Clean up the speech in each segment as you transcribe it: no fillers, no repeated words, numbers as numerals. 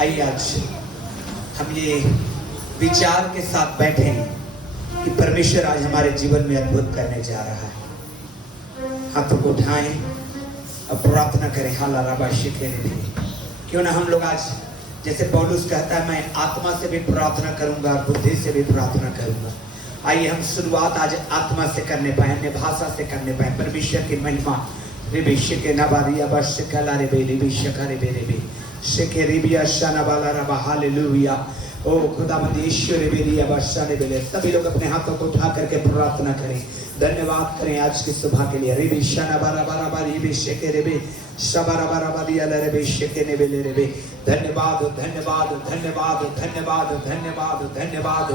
आइए आज हम ये विचार के साथ बैठे हैं कि परमेश्वर आज हमारे जीवन में अद्भुत करने जा रहा है। हाथों को उठाएं और प्रार्थना करें। हाला रबा शिखे क्यों ना हम लोग आज जैसे पौलुस कहता है, मैं आत्मा से भी प्रार्थना करूंगा, बुद्धि से भी प्रार्थना करूंगा। आइए हम शुरुआत आज आत्मा से करने पाए, अन्य भाषा से करने पाए। परमेश्वर की महिमा रिबिश के नबारिया बशकला रे बे रिबिश करे बे रे बे शेखे रिबिया शाना बाला रबा हालेलुया। ओ खुदावंद यीशु रे बेरिया बशाने बेले। सभी लोग अपने हाथों को उठा करके प्रार्थना करें, धन्यवाद करें आज की सुबह के लिए। रिबि शाना बारा बारा बारी रिबि शेखे रिबि शबारा बारा बारी अला रिबि शेखे ने बेले रिबि। धन्यवाद धन्यवाद धन्यवाद धन्यवाद धन्यवाद धन्यवाद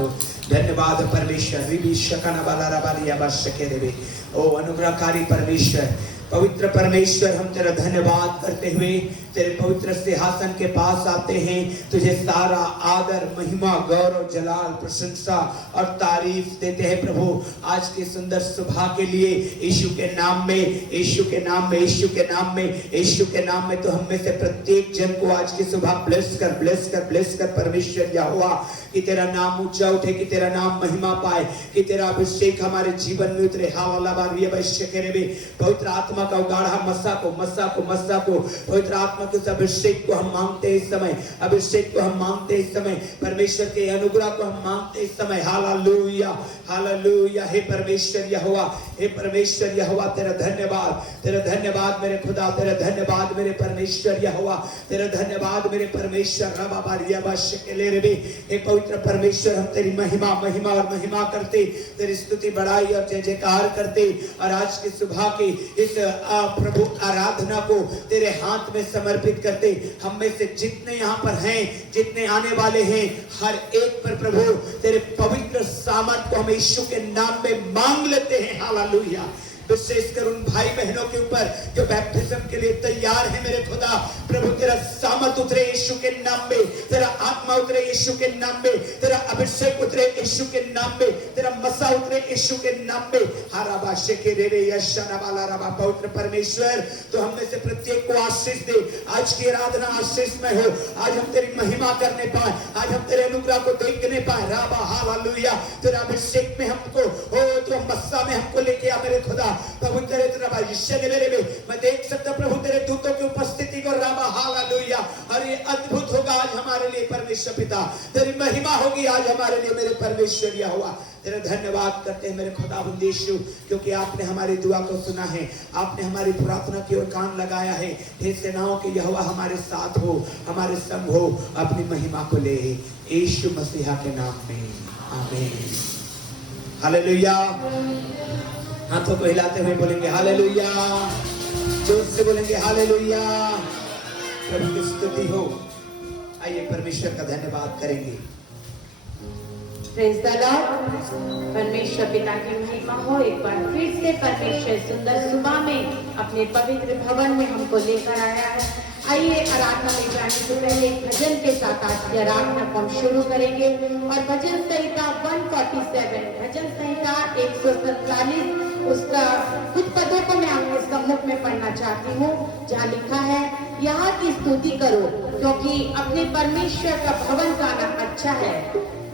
धन्यवाद परमेश्वर। रिबि शकाना बाला रबारी अबशके रिबि। ओ अनुग्रहकारी परमेश्वर, पवित्र परमेश्वर, हम तेरा धन्यवाद करते हुए तेरे पवित्र सिंहासन के पास आते हैं। तुझे सारा आदर, महिमा, गौरव, जलाल, प्रशंसा और तारीफ देते हैं प्रभु आज की सुंदर सुबह के लिए। यीशु के नाम में, यीशु के नाम में, यीशु के नाम में, यीशु के नाम में। तो हम में से प्रत्येक जन को आज की सुबह ब्लेस कर, ब्लेस कर, ब्लेस कर परमेश्वर यहोवा, कि तेरा नाम ऊंचा उठे, कि तेरा नाम महिमा पाए, कि तेरा अभिषेक हमारे जीवन में उतरे। पवित्र आत्मा का उगाड़ा मस्सा को, मस्सा को, मस्सा को, पवित्र आत्मा के उस अभिषेक को हम मांगते हैं इस समय, अभिषेक को हम मांगते हैं इस समय, परमेश्वर के अनुग्रह को हम मांगते हैं इस समय। Hallelujah hallelujah. हे परमेश्वर यहोवा, हे परमेश्वर यहोवा, तेरा धन्यवाद, तेरा धन्यवाद मेरे खुदा, तेरा धन्यवाद मेरे परमेश्वर यहोवा, तेरा धन्यवाद मेरे परमेश्वर। रबा बारिया बशकेले रे बे। हे पवित्र परमेश्वर, हम तेरी महिमा, महिमा और महिमा करते, तेरी स्तुति बढ़ाई और जय जयकार करते। और आज की सुबह की इस प्रभु आराधना को तेरे हाथ में समर्पित करते। हम में से जितने यहाँ पर हैं, जितने आने वाले हैं, हर एक पर प्रभु तेरे पवित्र सामर्थ को हम यीशु के नाम में मांग लेते हैं। हालेलुया। विशेषकर उन भाई बहनों के ऊपर जो बैप्टिज्म के लिए तैयार है मेरे खुदा, प्रभु तेरा सामर्थ उतरे यीशु के नाम में, तेरा आत्मा उतरे यीशु के नाम में, तेरा अभिषेक उतरे यीशु के नाम में, तेरा मसा उतरे यीशु के नाम में। हराबा शेके रे रे यशना वाला रबा। पवित्र परमेश्वर, तो हम में से प्रत्येक को आशीष दे। आज की आराधना आशीष में हो, आज हम तेरी महिमा करने पाए, आज हम तेरे अनुग्रह को देखने पाए। राबा हालेलुया। तेरा अभिषेक में हमको, ओ तो मस्सा में हमको लेके आ मेरे खुदा। प्रभु तेरे मैं देख सकता प्रभु तेरे दूतों की उपस्थिति को। राबा हालेलुया। और ये अद्भुत होगा आज हमारे लिए परमेश्वर पिता, तेरी महिमा होगी आज हमारे लिए मेरे परमेश्वर यहोवा। तेरा धन्यवाद करते हैं मेरे खुदावंद यीशु, क्योंकि आपने हमारी दुआ को सुना है, आपने हमारी प्रार्थना की ओर कान लगाया है। हे सेनाओं के यहोवा हमारे साथ हो, हमारे संग हो, अपनी महिमा को ले यीशु मसीहा के नाम में, आमीन। हालेलुया। हाथों को हिलाते हुए बोलेंगे हालेलुया, जोर से बोलेंगे हालेलुया। प्रभु की स्तुति हो। आइए परमेश्वर का धन्यवाद करेंगे। Praise the Lord. परमेश्वर पिता की महिमा हो। एक बार फिर से परमेश्वर सुंदर सुबह में अपने पवित्र भवन में हमको लेकर आया है। आइए आराधना में जाने से पहले एक भजन के साथ आज की आराधना को हम शुरू करेंगे। और भजन संहिता 147, भजन संहिता 147, उसका कुछ पदों को मैं आपको इसका मुख में पढ़ना चाहती हूँ, जहाँ लिखा है, यहाँ की स्तुति करो क्योंकि अपने परमेश्वर का भवन जाना अच्छा है,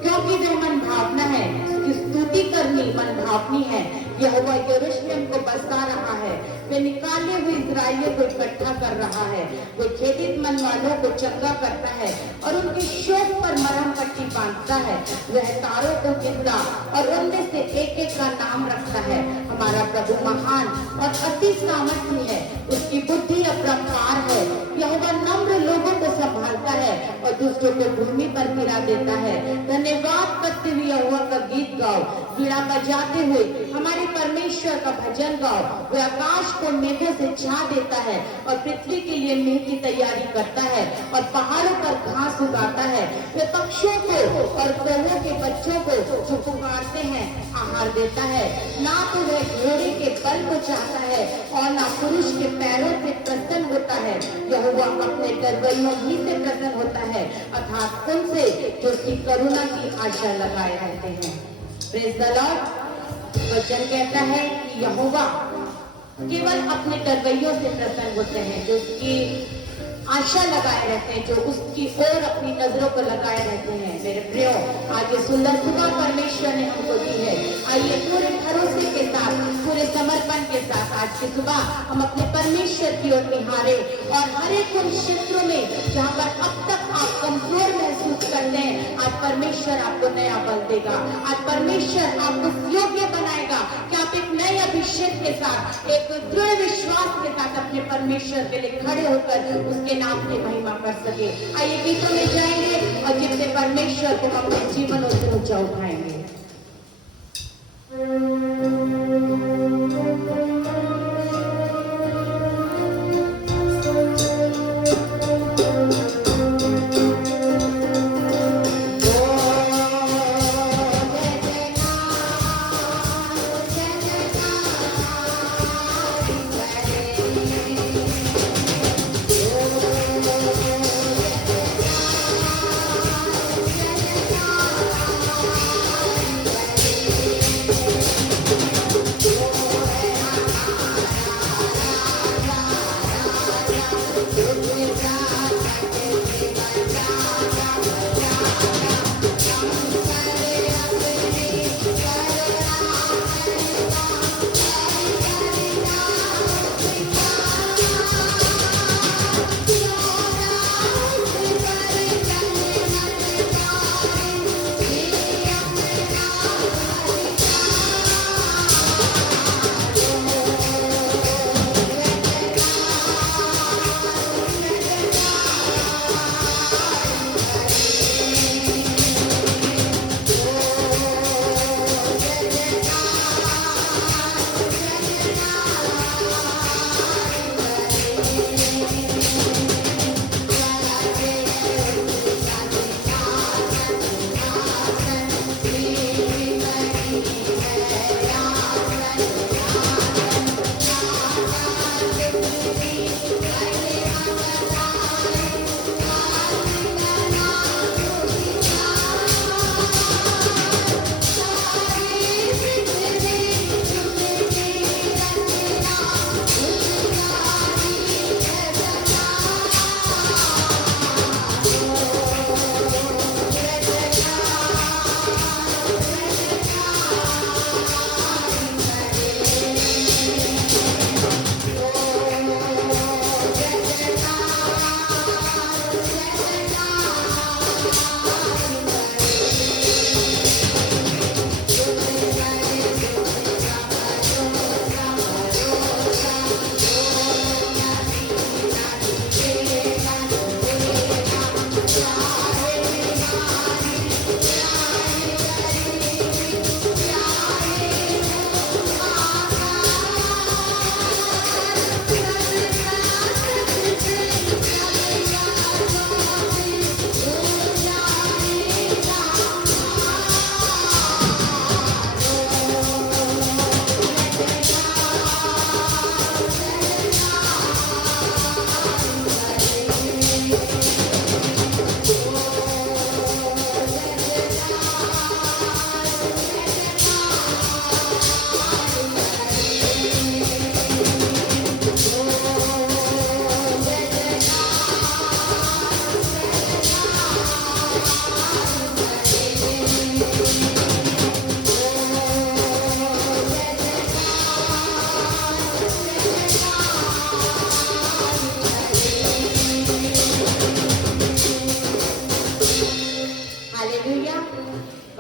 क्योंकि वह मन भावना है। उसकी स्तुति करनी मन भावनी है। यहोवा यरूशलेम को बसा रहा है, वे निकाले हुए इस्राएलियों को इकट्ठा कर रहा है, वो खेदित मन वालों को चंगा करता है और उनके शोक पर मरहम पट्टी बांधता है। वह तारों को गिनता और उनमें से एक एक का नाम रखता है। हमारा प्रभु महान और अति सामर्थ्य है, उसकी बुद्धि अपरंपार है। यहोवा नम्र लोगों को संभालता है और दुष्टों को भूमि पर गिरा देता है। धन्यवाद करते हुए यहोवा का गीत गाओ, वीणा बजाते हुए हमारे परमेश्वर का भजन गाओ। वह आकाश को मेघों से छा देता है और पृथ्वी के लिए मेघ की तैयारी करता है और पहाड़ों पर घास उगाता है। वह पक्षियों को और कौवों के बच्चों को जो पुकारते हैं आहार देता है। ना तो वह घोड़े के बल को चाहता है और ना पुरुष के पैरों से प्रसन्न होता है। यहोवा अपने डरवैयों ही से प्रसन्न होता है, अर्थात उनसे जो उसकी करुणा की आशा लगाए रहते हैं। Praise the Lord. वचन कहता है कि यहोवा केवल अपने डरवैयों से प्रसन्न होते हैं, जो उसकी आशा लगाए रहते हैं, जो उसकी ओर अपनी नजरों को लगाए रहते हैं। मेरे प्रियो, आज ये सुंदर सुबह परमेश्वर ने हमको दी है। आइए पूरे भरोसे के साथ, पूरे समर्पण के साथ आज की सुबह हम अपने परमेश्वर की ओर निहारे और हर एक उन क्षेत्रों में जहाँ पर अब तक आप कमजोर महसूस करते हैं, आज परमेश्वर आपको नया बल देगा। आज परमेश्वर आपको योग्य बनाएगा कि आप एक नए अभिषेक के साथ, एक दृढ़ विश्वास के साथ अपने परमेश्वर के लिए खड़े होकर उसके नाम की महिमा कर सके। आइए गीतों में जाएंगे और जितने परमेश्वर को हम अपने जीवन और ऊंचा उठाएंगे।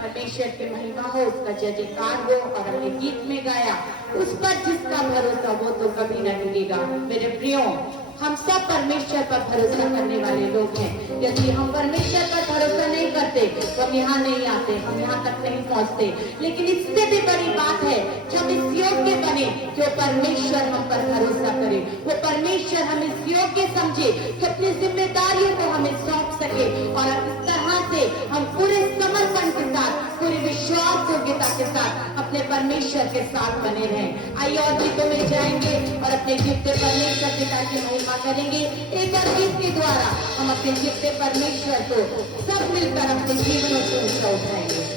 परमेश्वर की महिमा हो, उसका जय जयकार हो। और हमने गीत में गाया, उस पर जिसका भरोसा वो तो कभी न डूबेगा। मेरे प्रियो, हम सब परमेश्वर पर भरोसा करने वाले लोग हैं। यदि हम परमेश्वर पर भरोसा नहीं करते तो हम यहाँ नहीं आते, हम यहाँ तक नहीं पहुँचते। लेकिन इससे भी बड़ी बात है कि हम इस योग्य बने कि वो परमेश्वर हम पर भरोसा करे, वो परमेश्वर हमें इस योग्य समझे कि अपनी जिम्मेदारियों को हमें सौंप सके। और इस तरह से हम पूरे समर्पण के साथ, पूरे विश्वास योग्यता के साथ अपने परमेश्वर के साथ बने रहें। आइए और गीतों में जाएंगे और अपने जीवते परमेश्वर पिता की महिमा करेंगे। एक और गीत के द्वारा हम अपने जीवते परमेश्वर को सब मिलकर अपने जीवनों को ऊंचा उठाएंगे।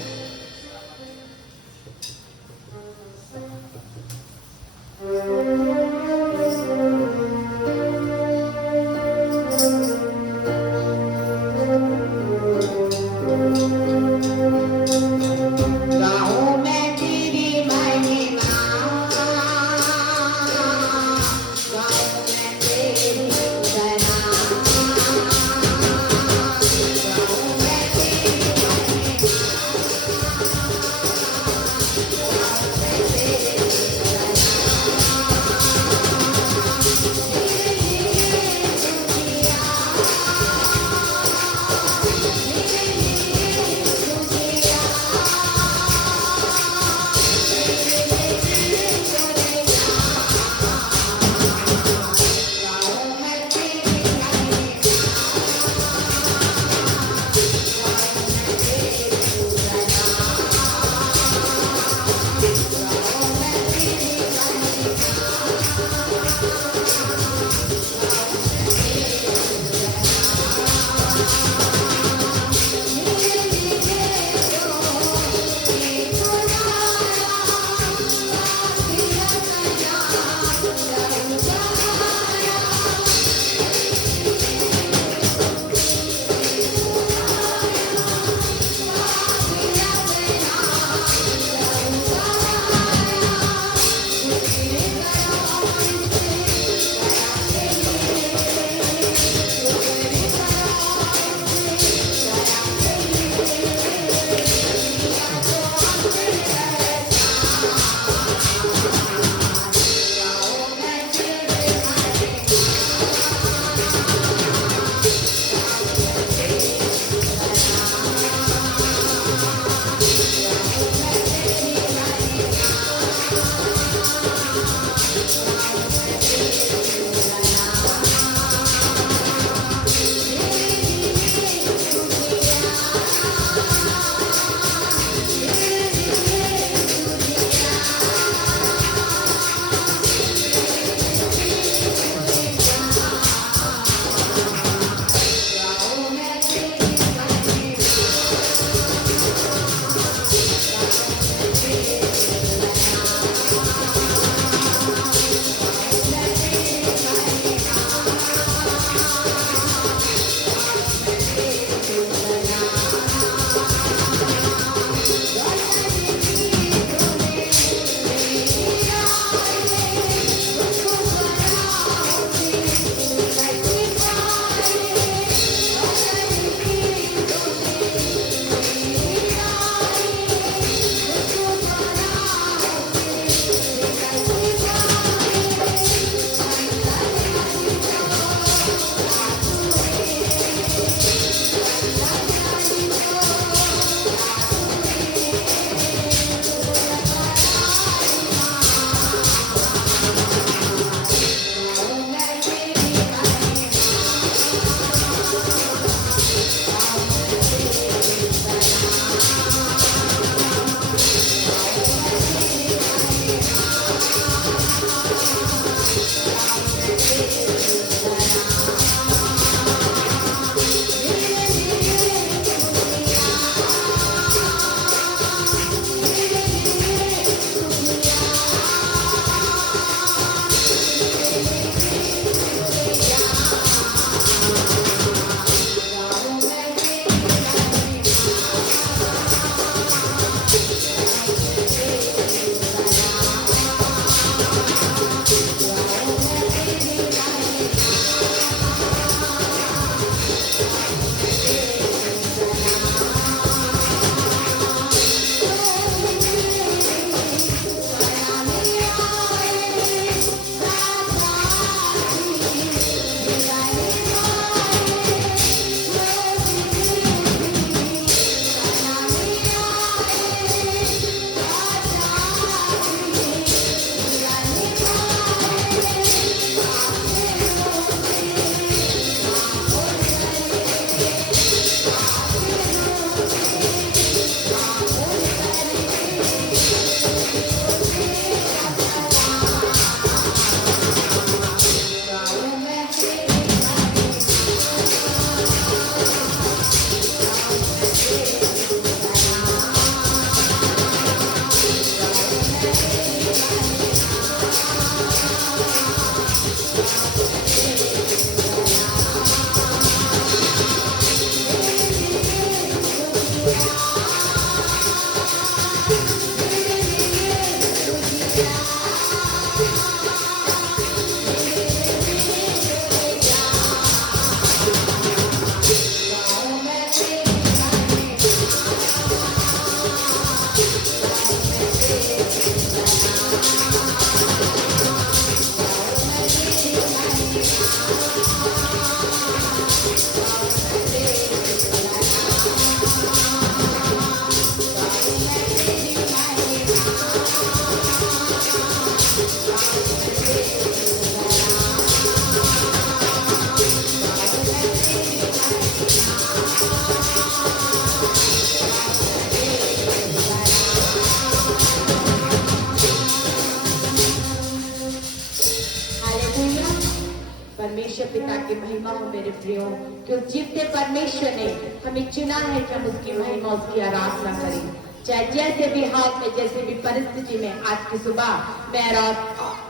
परमेश्वर पिता की महिमा हो मेरे प्रियो, क्यों जीवते परमेश्वर ने हमें चुना है कि हम उसकी महिमा, उसकी आराधना करें। चाहे जैसे भी हाल में, जैसे भी परिस्थिति में आज की सुबह मैं और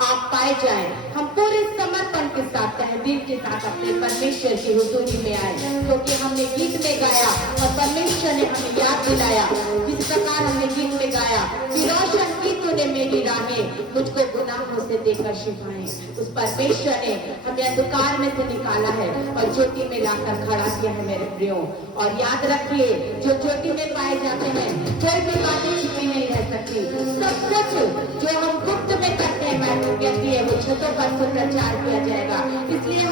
आप पाए जाए, हम पूरे समर्पण के साथ, तहदीर के साथ अपने परमेश्वर की हुजूरी में आए, क्योंकि हमने गीत में गाया और परमेश्वर ने हमें याद दिलाया, जिस प्रकार हमने गीत में गाया कि रोशन की तूने मेरी राहें, मुझको गुनाहों से देकर शिफाएं। उस परमेश्वर ने हमें अंधकार में से निकाला है और ज्योति में लाकर खड़ा किया है मेरे प्रियो। और याद रखिए, जो ज्योति में पाए जाते हैं कोई भी बातें छिपी नहीं रह सकती। सब कुछ जो हम गुप्त में करते हैं, मैं कहती है, वो छतों पर से प्रचार किया जाएगा। इसलिए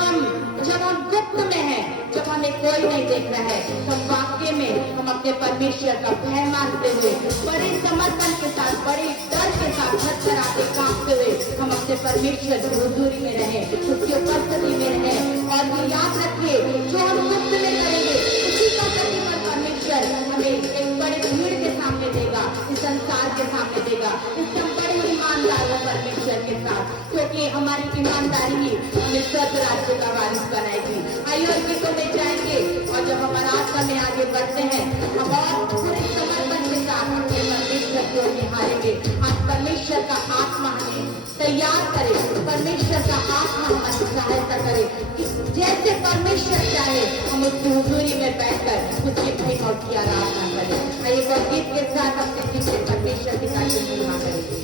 जब हम गुप्त में हैं, जब हमें कोई नहीं देख रहा है, तो वाक्य में हम अपने परमेश्वर का भय मानते हुए, बड़े समर्पण के साथ, बड़े डर के साथ, थरथराते कांपते हुए हम अपने परमेश्वर की हुजूरी में रहे, उसकी उपस्थिति में रहे। और याद रखिए, जो हम गुप्त में करेंगे उसी का प्रतिफल परमेश्वर हमें एक बड़े भीड़ के सामने देगा, इस संसार के सामने देगा। इससे हम बड़े ईमानदार हो परमेश्वर के साथ, क्योंकि हमारी ईमानदारी ही हमें स्वर्ग राज्य का वारिस बनाएगी। आइए और गीतों में जाएंगे, और जब हम आराधना में आगे बढ़ते हैं, हम और पूरे समर्पण के साथ अपने परमेश्वर को निहारेंगे। आज परमेश्वर का आत्मा हमें तैयार करे, परमेश्वर का आत्मा हमारी सहायता करे कि जैसे परमेश्वर चाहे हम उसकी हुजूरी में बैठकर उसकी महिमा की आराधना करें। आइए वो गीत के साथ अपने दिल से परमेश्वर की तारीफ महिमा करेंगे।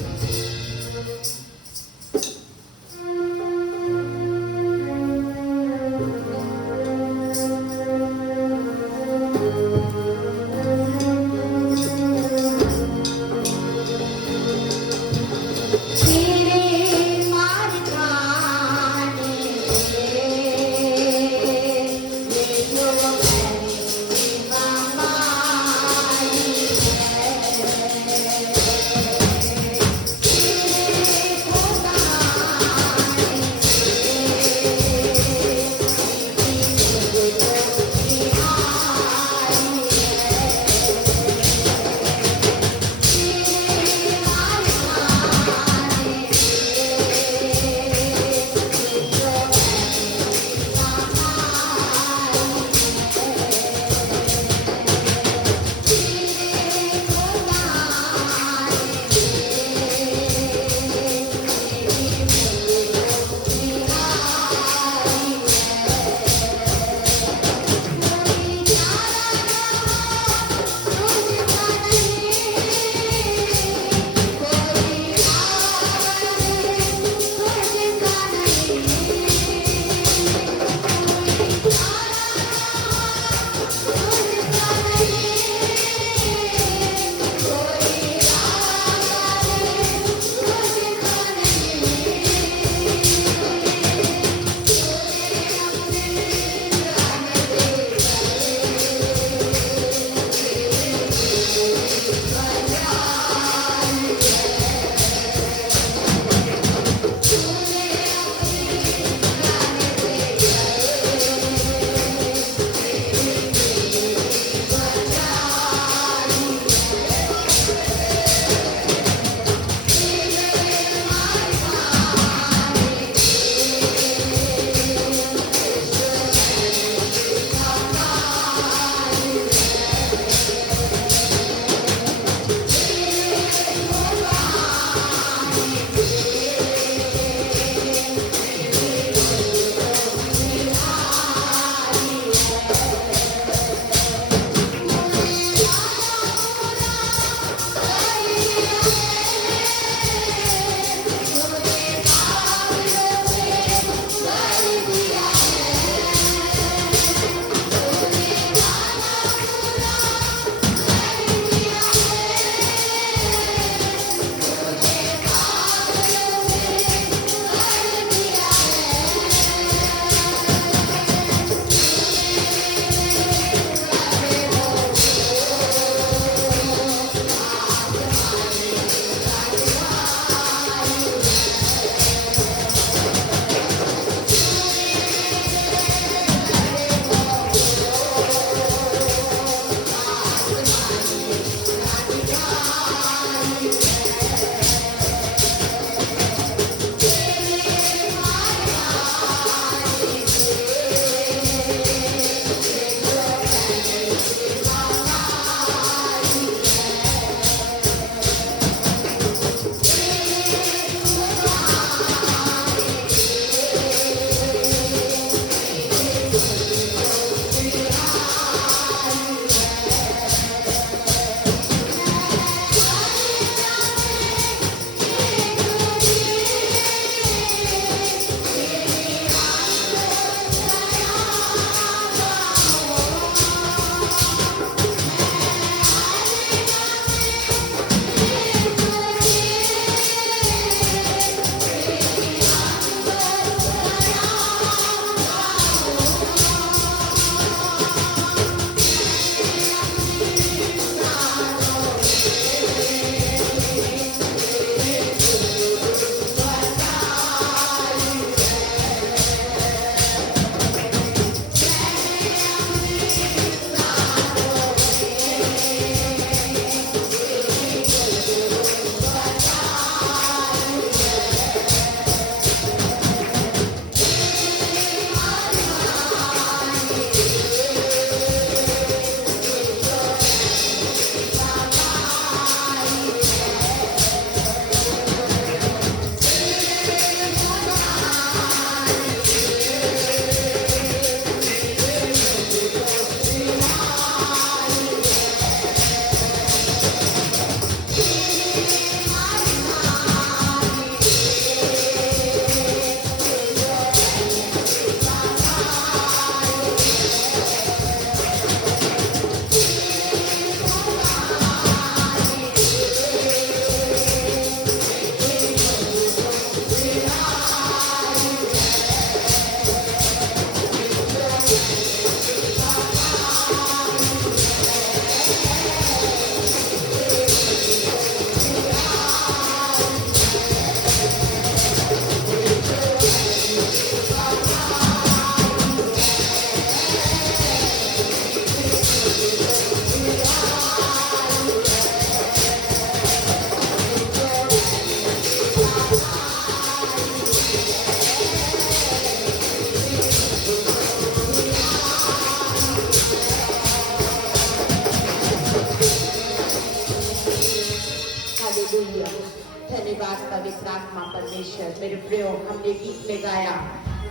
पवित्र आत्मा परमेश्वर। मेरे प्रियो, हमने गीत में गाया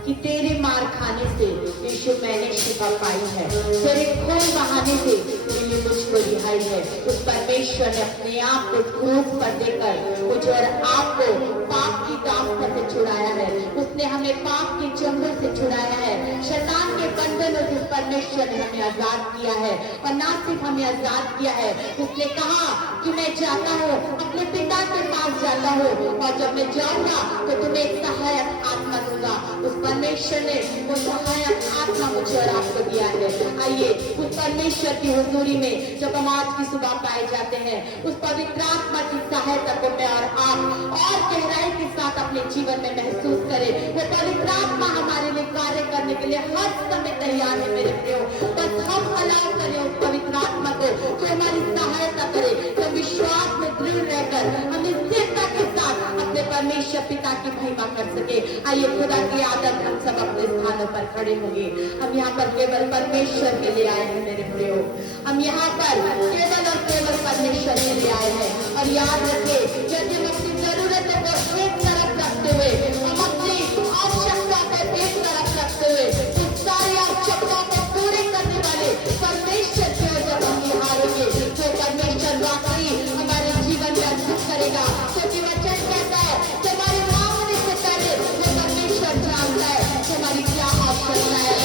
कि तेरे मार खाने से यीशु मैंने शिफा पाई है, तेरे खून बहाने से मिली मुझको रिहाई है। उस परमेश्वर ने अपने आप को क्रूस पर देकर मुझे और आपको पाप की दास्तां से छुड़ाया है। उसने हमें पाप के चंगुल से छुड़ाया है, शैतान के बंधनों से परमेश्वर ने हमें आजाद किया है। और ना सिर्फ हमें आजाद किया है, उसने कहा कि मैं जाता हूँ, अपने पिता के पास जाता हूँ, और जब मैं जाऊंगा तो तुम्हें एक सहायक आत्मा दूंगा। उस परमेश्वर ने वो सहायक आत्मा मुझे और आपको दिया है। आइए उस परमेश्वर की हुजूरी में जब हम आज की सुबह पाए जाते हैं, उस पवित्र आत्मा की सहायता को मैं और आप और गहराई के साथ अपने जीवन में महसूस करें। वो पवित्र आत्मा हमारे लिए कार्य करने के लिए हर समय तैयार है मेरे प्रियो। बस हम अलाउ करें उस पवित्र आत्मा को जो हमारी सहायता करे, तो विश्वास में दृढ़ रहकर हम स्थिरता के साथ अपने परमेश्वर पिता की महिमा कर सके। आइए खुदा की आदत हम सब अपने स्थानों पर खड़े होंगे। हम यहाँ पर केवल परमेश्वर के लिए आए हैं मेरे प्रियो, हम यहाँ पर केवल और केवल परमेश्वर के लिए आए हैं। और याद रखिए, यदि हम अपनी जरूरतों को एक तरफ रखते हुए, हम अपनी आवश्यकता को एक तरफ रखते हुए, उस सारी आवश्यकताओं को पूरी करने वाले परमेश्वर की ओर जब हम निहारेंगे, तो परमेश्वर वाकई हमारे जीवन में अद्भुत करेगा। क्योंकि वचन कहता है कि हमारे मांगने से पहले वो परमेश्वर जानता है कि हमारी क्या आवश्यकता है।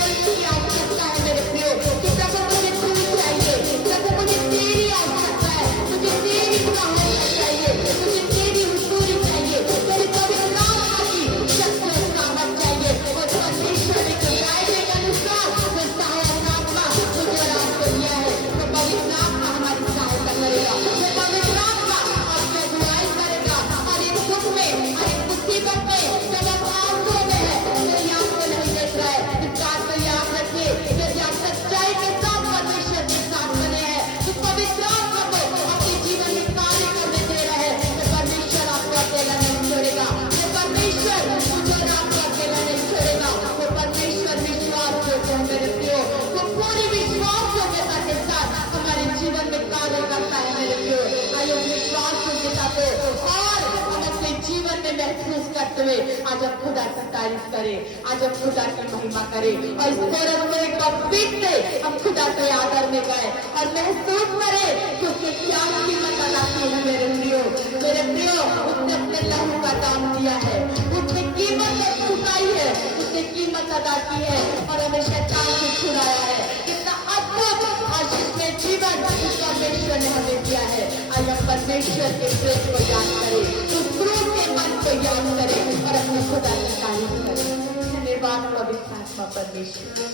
हमें आवश्यकता है मेरे प्रियो कि प्रभु मुझे तू चाहिए, प्रभु मुझे तेरी आवश्यकता है, मुझे तेरी सहायता चाहिए, मुझे तेरी हुजूरी चाहिए, तेरी पवित्र आत्मा की शक्ति और सामर्थ चाहिए। और परमेश्वर के वायदे के अनुसार वो सहायक आत्मा मुझे और आपको दिया है। वो पवित्र आत्मा हमारी सहायता करेगा, वो पवित्र आत्मा आपकी अगुवाई करेगा। और इस दुख में और इस मुसीबत में जब आप आंसू में है, यदि आपको नहीं देख रहा है, इस बात को याद रखिए, यदि आप सच्चाई के साथ परमेश्वर के साथ बने हैं, तो पवित्र आत्मा को अपने जीवन में कार्य करने दे रहे हैं, तो परमेश्वर आपको अकेला नहीं छोड़ेगा। वो परमेश्वर मुझे और आपको अकेला नहीं छोड़ेगा। वो परमेश्वर विश्वास योग्य है मेरे प्रियो, वो पूरी विश्वास योग्यता के साथ हमारे जीवन में कार्य करता है मेरे प्रियो। आइए विश्वास योग्यता को और हम अपने जीवन में महसूस करते हुए आज हम खुदा की तारीफ करें, आज हम खुदा की महिमा करें। और इस कोरस में एक बार फिर से हम खुदा के आदर में गए और महसूस करें कि उसने क्या कीमत अदा की है मेरे प्रियो। मेरे प्रियो, उसने अपने लहू का दाम दिया है, उसने कीमत चुकाई है, उसने कीमत अदा की है और हमें शैतान से छुड़ाया है। कितना अद्भुत आशीष में जीवन उस परमेश्वर ने हमें दिया है। आज हम परमेश्वर के प्रेम को याद करें, उस क्रूस के मन को याद करें और अपने खुदा की तारीफ करें। धन्यवाद पवित्र आत्मा परमेश्वर।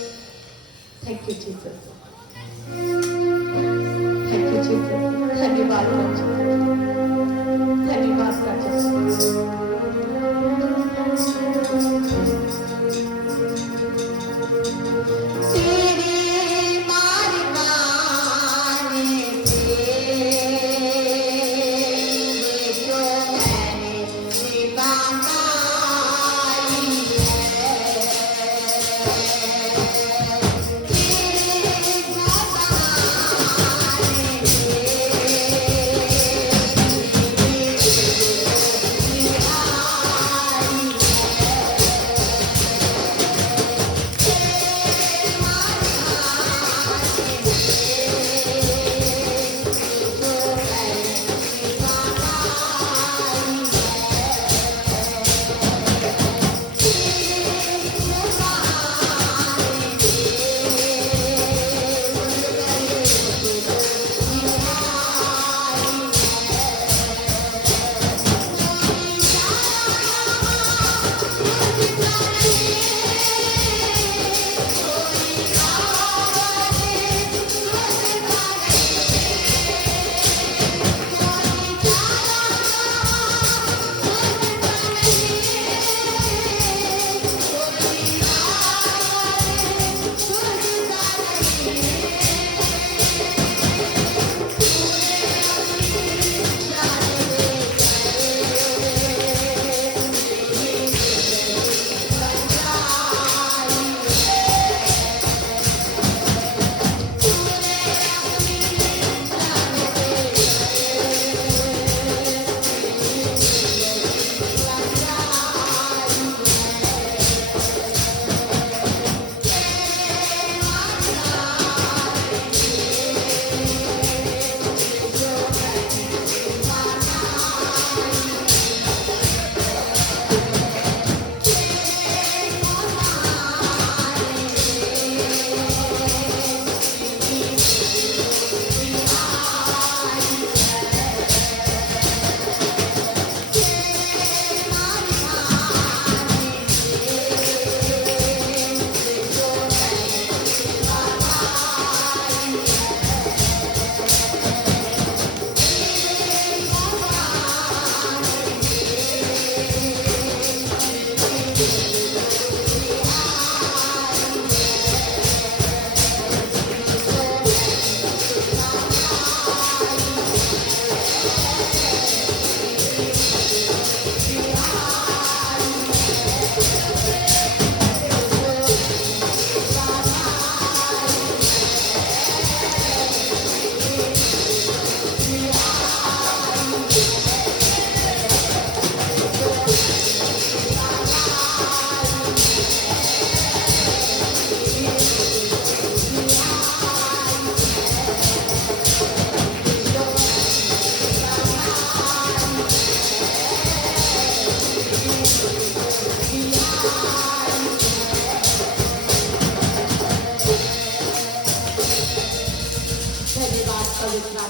Thank you Jesus, thank you Jesus. धन्यवाद धन्यवाद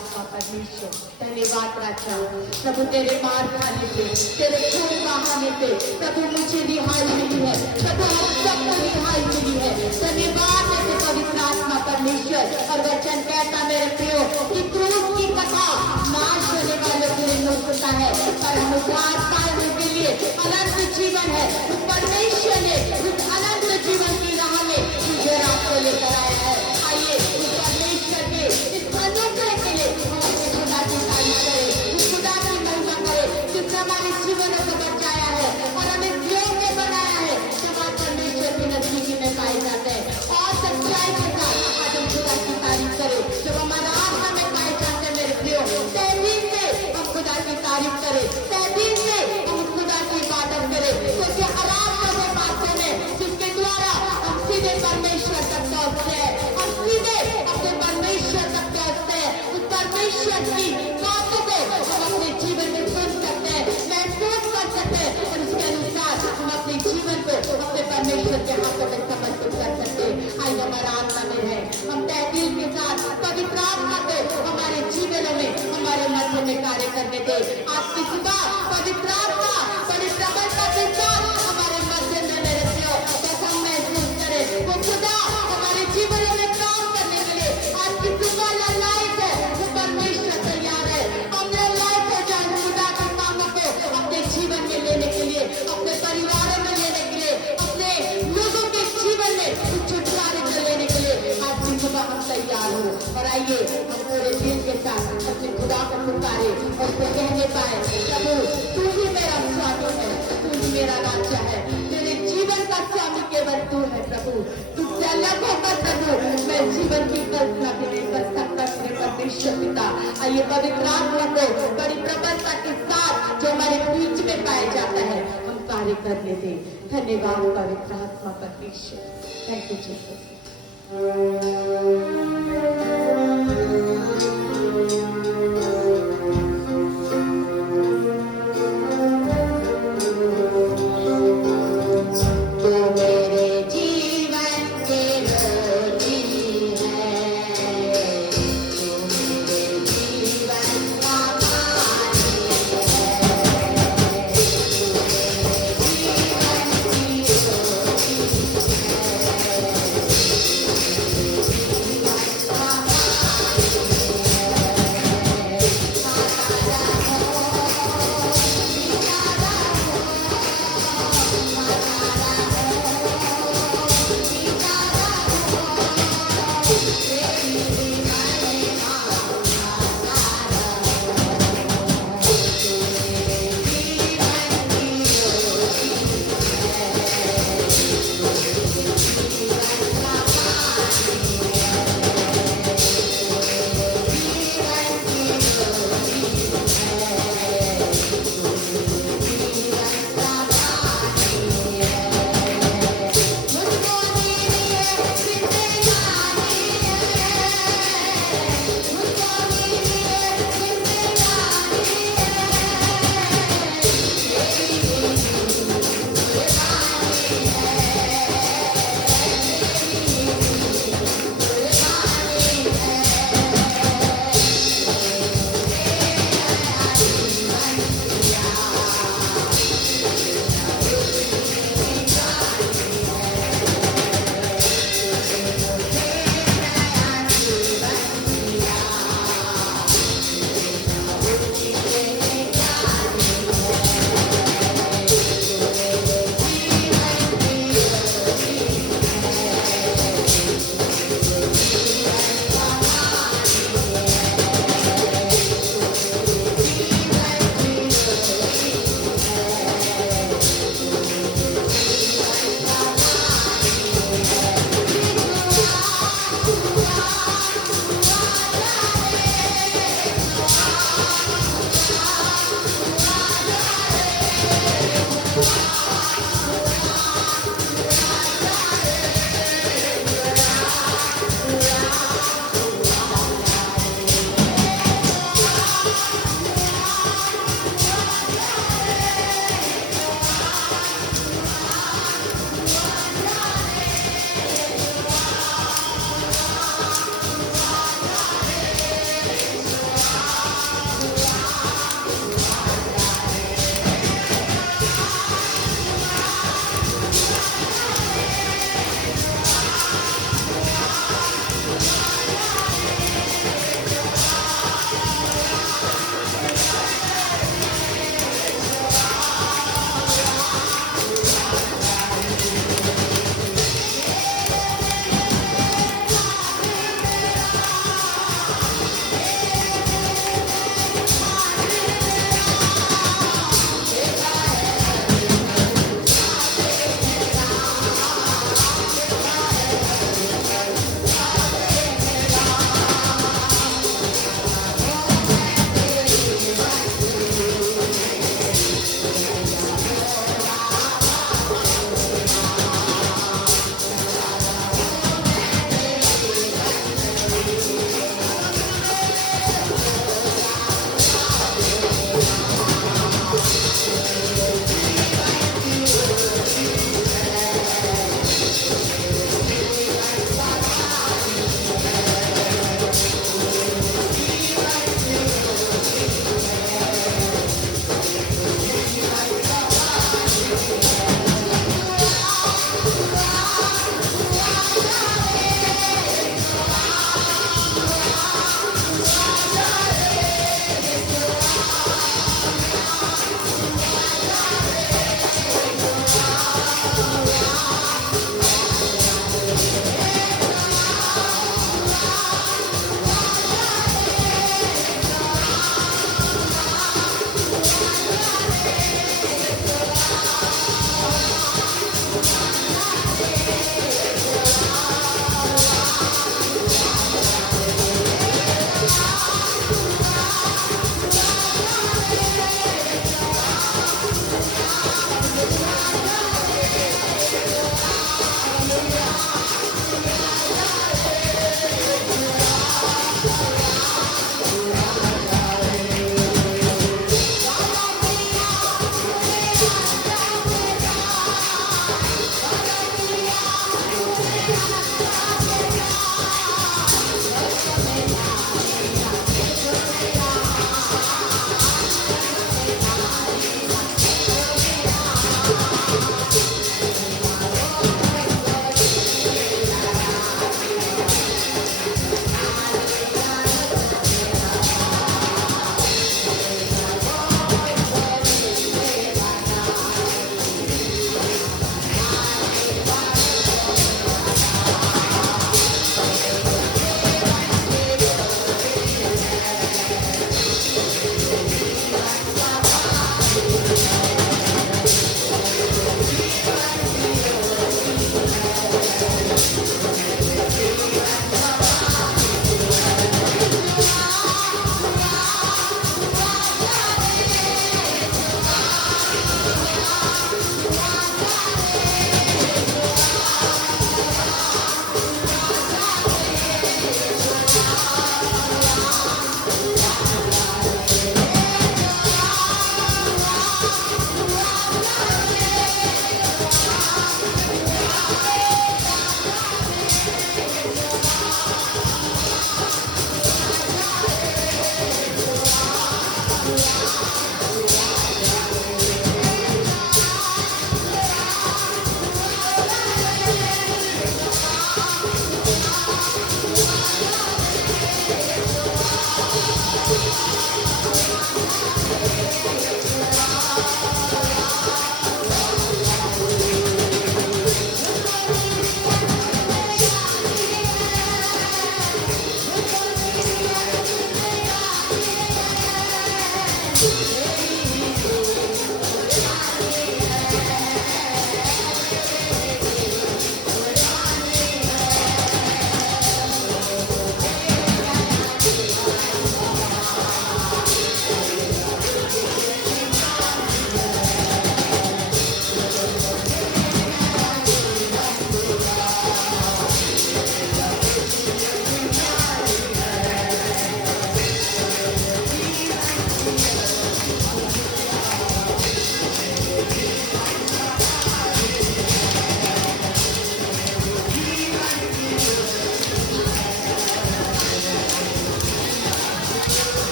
आत्मा परमेश्वर। धन्यवाद राजा, प्रभु तेरे मार खाने से, तेरे खून बहाने से प्रभु मुझे रिहाई मिली है, प्रभु हम सबको रिहाई मिली है। धन्यवाद है पवित्र आत्मा परमेश्वर। और वचन कहता मेरे प्रियो कि क्रूस की कथा नाश होने वालों के लिए न होता है, पर हम उद्धार पाने के लिए अनंत जीवन है। उस परमेश्वर ने उस अनंत जीवन की राह में मुझे आपको लेकर आया है। आइए उस परमेश्वर के इस अनुग्रह के लिए हम अपने खुदा की तारीफ करें, उस खुदा की महिमा करें जिसने हमारे जीवनों को बचाया है और हमें योग्य बनाया है जब आप परमेश्वर की नजदीकी में पाए जाते हैं। और सच्चाई के साथ आज हम खुदा की तारीफ करें जब हमारा आत्मा में पाए जाते हैं। मेरे प्रियो तहदीन से हम खुदा की तारीफ करें, तहदीन से हम खुदा की इबादत करें, क्योंकि आराधना वो बातें हैं जिसके द्वारा हम सीधे परमेश्वर तक पहुंचते हैं, हम सीधे अपने परमेश्वर तक पहुंचते हैं। उस परमेश्वर की बातों को हम अपने जीवन में सुन सकते हैं, महसूस कर सकते हैं और उसके अनुसार हम अपने जीवन को अपने परमेश्वर के हाथों में समर्पित कर सकते हैं। आज हमारा आत्मा में है, हम तहदील के साथ पवित्र आत्मा को हमारे जीवनों में हमारे मध्य में कार्य करने दे। आपकी सुबह पवित्र आत्मा बड़ी प्रबलता के साथ हमारे मध्य में मेरे प्रियो बस हम महसूस करें वो खुदा हमारे जीवनों में काम करने के लिए आपकी सुबह ललायक है। वो परमेश्वर तैयार है, हम ललायक हो जाए खुदा के कामों को अपने जीवन में लेने के लिए, अपने परिवारों में लेने के लिए, अपने लोगों के जीवन में उस छुटकारे को लेने के लिए आज की सुबह हम तैयार हो। और आइए हम पूरे दिल के साथ अपने खुदा को पुकारे और उसको कहने पाए, प्रभु तू ही मेरा स्वामी है, तू ही मेरा राजा है, मेरे जीवन का स्वामी केवल तू है प्रभु। तुझसे अलग होकर प्रभु मैं जीवन की कल्पना भी नहीं कर सकता मेरे परमेश्वर पिता। आइए पवित्र आत्मा को बड़ी प्रबलता के साथ जो हमारे बीच में पाया जाता है हम कार्य करने दें। धन्यवाद पवित्र आत्मा परमेश्वर। Thank you Jesus.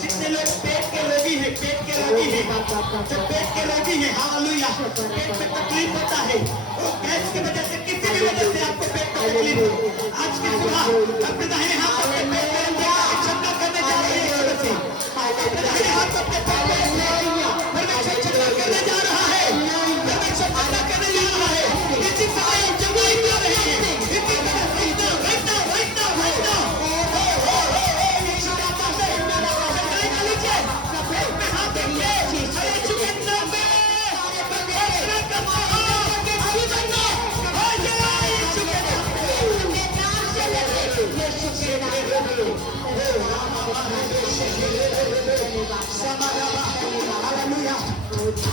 जितने लोग पेट के रोगी हैं, जो पेट के रोगी हैं, हालेलुया, पेट में तकलीफ होता है, वो गैस की वजह से, किसी भी वजह से आपको पेट में तकलीफ हो, आज की सुबह अपने दाहिने हाथ को अपने पेट में रखकर चंदा करने जा रहे हैं, अपने दाहिने हाथ को अपने पेट में परमेश्वर चंदा करने जा रहा है, परमेश्वर चंदा करने जा रहा है, इसी समय हम चंगाई कर रहे हैं, इसी तरह right now,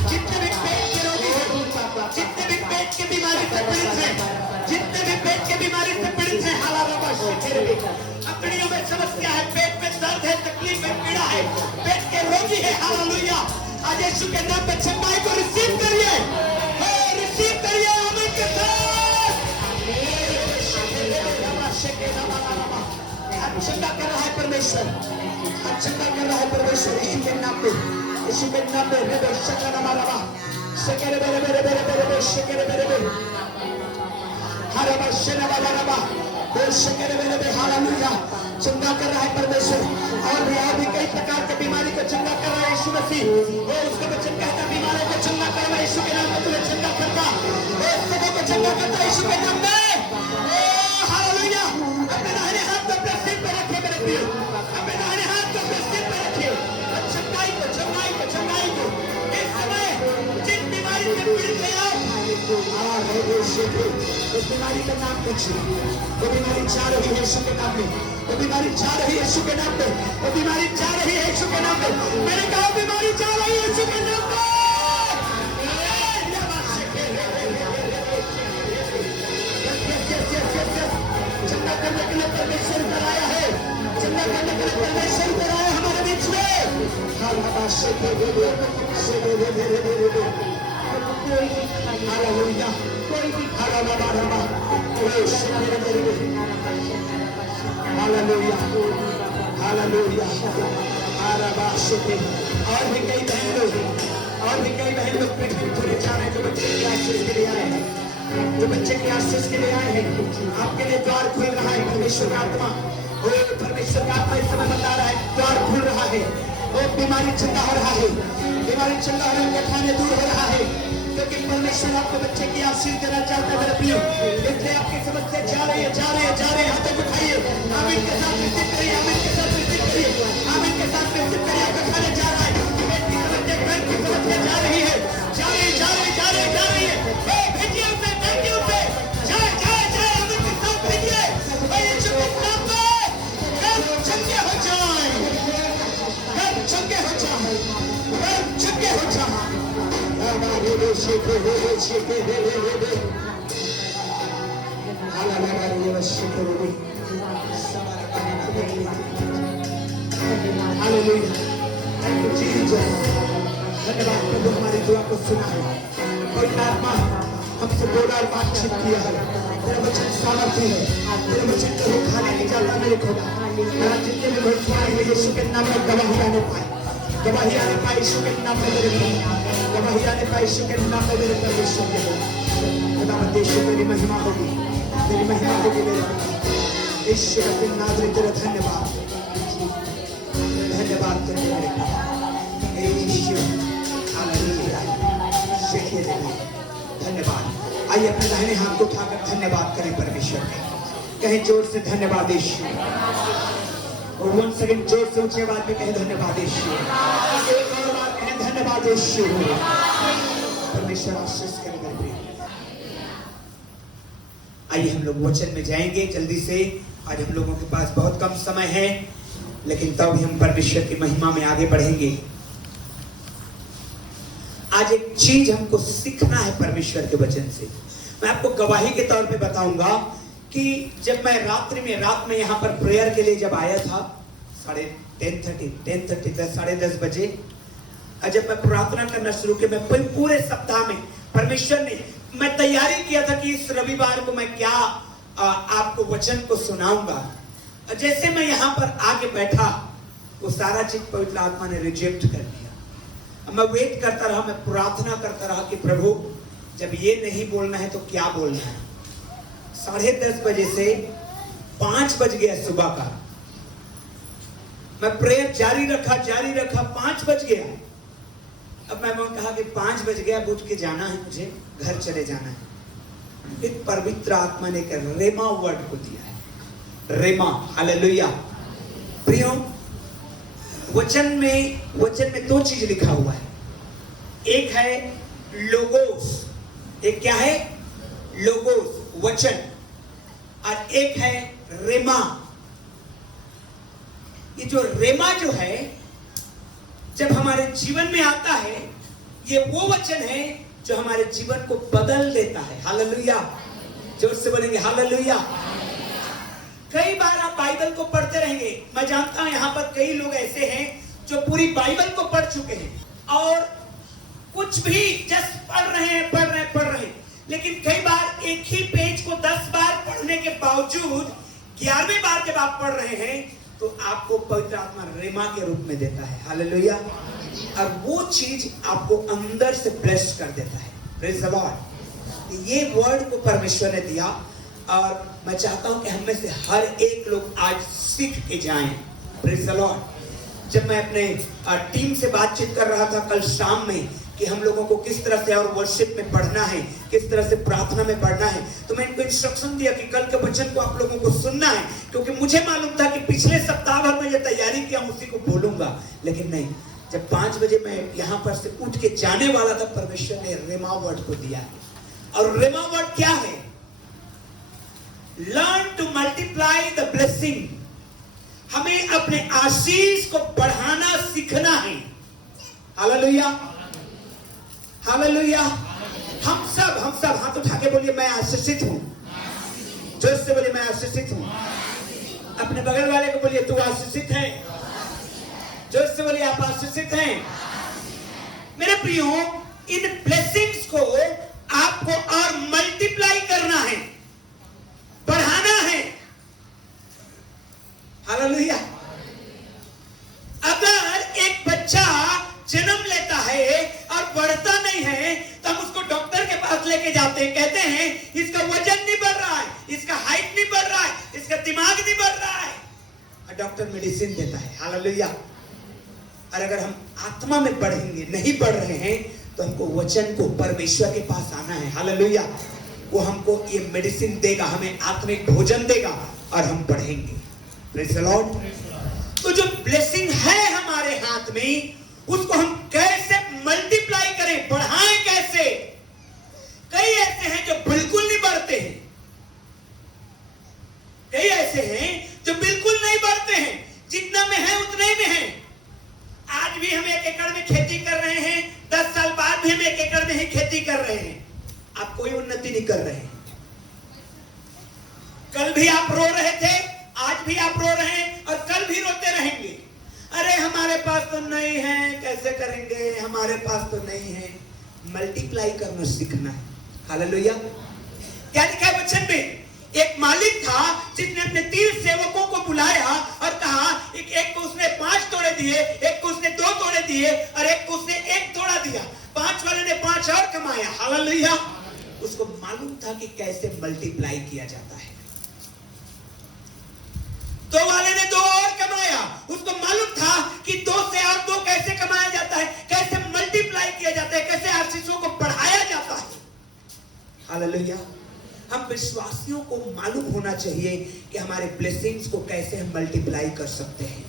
जितने भी पेट के रोगी हैं, जितने भी पेट के बीमारी से पीड़ित हैं, जितने भी पेट के बीमारी से पीड़ित हैं, हालालुया, पकड़ियों में समस्या है, पेट में दर्द है, तकलीफ है, पीड़ा है, पेट के रोगी है, हालेलुया, आज यीशु के नाम पे चंगाई को रिसीव करिए, रिसीव करिए आमीन के साथ। चंगा कर रहा है परमेश्वर, चंगा कर रहा है परमेश्वर यीशु के नाम पे, यीशु के नाम पे। रे शकर हमारा शकर बेरे बेरे बेरे बेरे शकर बेरे बेरे हरा बशना बाबा शकर बेरे बेरे हालेलुया, चंगा कर रहा है परमेश्वर। और भी कई प्रकार के बीमारी को चंगा कर रहा है यीशु मसीह। वो उसका वचन कहता है बीमारी को चंगा कर रहा है यीशु के नाम में, तुम्हें चंगा करता, वो सबों को चंगा करता है यीशु के नाम में। हालेलुया, अपने दाहिने हाथ को अपने सिर पे रखे मेरे प्रिय, अपने दाहिने हाथ को अपने सिर पे रखे, चंगाई को चंगाई को चंगाई को इस समय जिस बीमारी से पीड़ित है आप, उस बीमारी का नाम पूछिए, वो बीमारी जा रही है यीशु के नाम में, वो बीमारी जा रही है यीशु के नाम पे, वो बीमारी जा रही है यीशु के नाम पे। मैंने कहा बीमारी जा रही है यीशु के नाम पे। चंगा करने के लिए परमेश्वर इधर आया है, चंगा करने के लिए परमेश्वर इधर आया हमारे बीच में। हालेलुया, कोई भी हालेलुया, हालेलुया, और भी कई बहन लोग पृथ्वी पूरे जा रहे हैं, जो बच्चे की आशीष के लिए आए हैं, जो बच्चे की आशीष के लिए आए हैं, आपके लिए द्वार खुल रहा है। परमेश्वर का आत्मा, वो परमेश्वर का आत्मा इस समय बता रहा है द्वार खुल रहा है, वो बीमारी चंगा हो रहा है, बीमारी चंगा हो रहा है, गठाने दूर हो रहा है, क्योंकि परमेश्वर आपको बच्चे की आशीष देना चाहता है मेरे प्रिय। इसलिए आपकी समस्या जा रही है, जा रही है, जा रही है, हाथों को उठाइए, आमीन के साथ रिसीव करिए, आमीन के साथ रिसीव करिए, आमीन के साथ रिसीव करिए। आपका खाने जा रहा है, पेट की समस्या, घर की समस्या जा रही है, जा रही है, जा रही है, जा रही है, जा रही है। भेजिए उसे, भेजिए उसे, जाए जाए जाए, आमीन के साथ भेजिए, यीशु के नाम में घर चंगे हो जाए, घर चंगे हो जाए, घर चंगे हो जाए। हालेलुया, थैंक यू जीसस, धन्यवाद प्रभु हमारी दुआ को सुना है। कोई आत्मा हमसे बोला और बातचीत किया है, तेरा वचन सामर्थ्य है, तेरे वचन को खाने नहीं जाता मेरे खुदा। जितने भी भक्त आए हैं यीशु के नाम में गवाही आने पाए, गवाही आने पाए यीशु के नाम में, मेरे गवाही आने पाए यीशु के नाम में, मेरे परमेश्वर के खुदा यीशु तेरी महिमा होगी, तेरी महिमा होगी मेरे यीशु के नाम तेरा धन्यवाद, धन्यवाद तेरे यीशु, हालेलुया, धन्यवाद। आइए अपने दाहिने हाथ को उठाकर धन्यवाद करें परमेश्वर के, कहें जोर से धन्यवाद यीशु, और वन सेकंड जोर से ऊंची आवाज में कहें धन्यवाद यीशु, एक और बार कहें धन्यवाद यीशु। परमेश्वर आशीष करे। आइए हम लोग वचन में जाएंगे जल्दी से। आज हम लोगों के पास बहुत कम समय है, लेकिन तब भी हम परमेश्वर की महिमा में आगे बढ़ेंगे। आज एक चीज हमको सीखना है परमेश्वर के वचन से। मैं आपको गवाही के तौर पे बताऊंगा कि जब मैं रात में यहाँ पर प्रेयर के लिए जब आया था 10:30 बजे, जब मैं प्रार्थना करना शुरू किया, मैं पूरे सप्ताह में परमेश्वर ने, मैं तैयारी किया था कि इस रविवार को मैं क्या आपको वचन को सुनाऊंगा। जैसे मैं यहाँ पर आके बैठा, वो सारा चीज पवित्र आत्मा ने रिजेक्ट कर दिया। मैं वेट करता रहा, मैं प्रार्थना करता रहा कि प्रभु जब ये नहीं बोलना है तो क्या बोलना है। 10:30 बजे से 5 बज गया सुबह का, मैं प्रेयर जारी रखा 5 बज गया। अब मैं कहा कि 5 बज गया, उठ के जाना है, मुझे घर चले जाना है। एक पवित्र आत्मा ने कर रेमा वर्ड को दिया है, रेमा, हालेलुया। प्रियो, वचन में 2 चीज लिखा हुआ है। एक है लोगोस, एक क्या है? लोगोस, वचन, और एक है रेमा। ये जो रेमा जो है, जब हमारे जीवन में आता है, ये वो वचन है जो हमारे जीवन को बदल देता है। हालेलुया, जोर से बोलेंगे हालेलुया। कई बार आप बाइबल को पढ़ते रहेंगे। मैं जानता हूं यहां पर कई लोग ऐसे हैं जो पूरी बाइबल को पढ़ चुके हैं और कुछ भी जस्ट पढ़ रहे हैं, लेकिन कई बार एक ही पेज को 10 बार पढ़ने के बावजूद 11वीं बार जब आप पढ़ रहे हैं तो आपको पवित्र आत्मा रेमा के रूप में देता है। हालेलुया। और वो चीज आपको अंदर से ब्लेस कर देता है। Praise the Lord. ये वर्ड को परमेश्वर ने दिया और मैं चाहता हूं कि हम में से हर एक लोग आज सीख के जाएं। Praise the Lord. जब मैं अपने टीम से बातचीत कर रहा था कल शाम में कि हम लोगों को किस तरह से और वर्शिप में पढ़ना है, किस तरह से प्रार्थना में पढ़ना है, तो मैं इनको इंस्ट्रक्शन दिया कि कल के वचन को आप लोगों को सुनना है, क्योंकि मुझे मालूम था कि पिछले सप्ताह भर में ये तैयारी किया उसी को बोलूंगा, लेकिन नहीं। जब 5 बजे मैं यहाँ पर से उठ के जाने वाला था, परमेश्वर ने रेमा वर्ड को दिया। और रेमा वर्ड क्या है? Learn to multiply the blessing. हमें अपने आशीष को बढ़ाना सीखना है। Hallelujah, hallelujah. हम सब हाथ उठा के बोलिए मैं आशीषित हूं। जोर से बोलिए मैं आशीषित हूं। अपने बगल वाले को बोलिए तू आशीषित है। जोर से बोलिए आप आशीषित हैं। मेरे प्रियो, इन ब्लेसिंग्स को आपको और मल्टीप्लाई करना है, बढ़ाना है। हालेलुया। अगर एक बच्चा जन्म लेता है और बढ़ता नहीं है तो हम उसको डॉक्टर के पास लेके जाते हैं, कहते हैं इसका वजन नहीं बढ़ रहा है, इसका हाइट नहीं बढ़ रहा है, इसका दिमाग नहीं बढ़ रहा है, और डॉक्टर मेडिसिन देता है। हालेलुया। और अगर हम आत्मा में बढ़ेंगे, नहीं बढ़ रहे हैं, तो हमको वचन को परमेश्वर के पास आना है। हालेलुया। वो हमको ये मेडिसिन देगा, हमें आत्मिक भोजन देगा और हम बढ़ेंगे। Praise the Lord. तो जो ब्लेसिंग है हमारे हाथ में, उसको हम कैसे मल्टीप्लाई करें, बढ़ाएं कैसे? कई ऐसे हैं जो बिल्कुल नहीं बढ़ते हैं, कई ऐसे हैं जो बिल्कुल नहीं बढ़ते हैं, जितना में है उतने ही में है। आज भी हम 1 एकड़ में खेती कर रहे हैं, 10 साल बाद भी हम 1 एकड़ में ही खेती कर रहे हैं। आप कोई उन्नति नहीं कर रहे हैं। कल भी आप रो रहे थे, आज भी आप रो रहे हैं और कल भी रोते रहेंगे। अरे हमारे पास तो नहीं है, कैसे करेंगे, हमारे पास तो नहीं है। मल्टीप्लाई करना सीखना है। हालेलुया। क्या लिखा है वचन में? एक मालिक था जिसने अपने 3 सेवकों को बुलाया और कहा, एक को उसने 5 तोड़े दिए, एक को उसने 2 तोड़े दिए और एक को उसने 1 तोड़ा दिया। 5 वाले ने 5 और कमाया। हालेलुया। उसको मालूम था कि कैसे मल्टीप्लाई किया जाता है। 2 वाले ने 2 और कमाया। उसको मालूम था कि 2 से और 2 कैसे कमाया जाता है, कैसे मल्टीप्लाई किया जाता है, कैसे आशीषों को बढ़ाया जाता है। हालेलुया। हम विश्वासियों को मालूम होना चाहिए कि हमारे ब्लेसिंग्स को कैसे हम मल्टीप्लाई कर सकते हैं।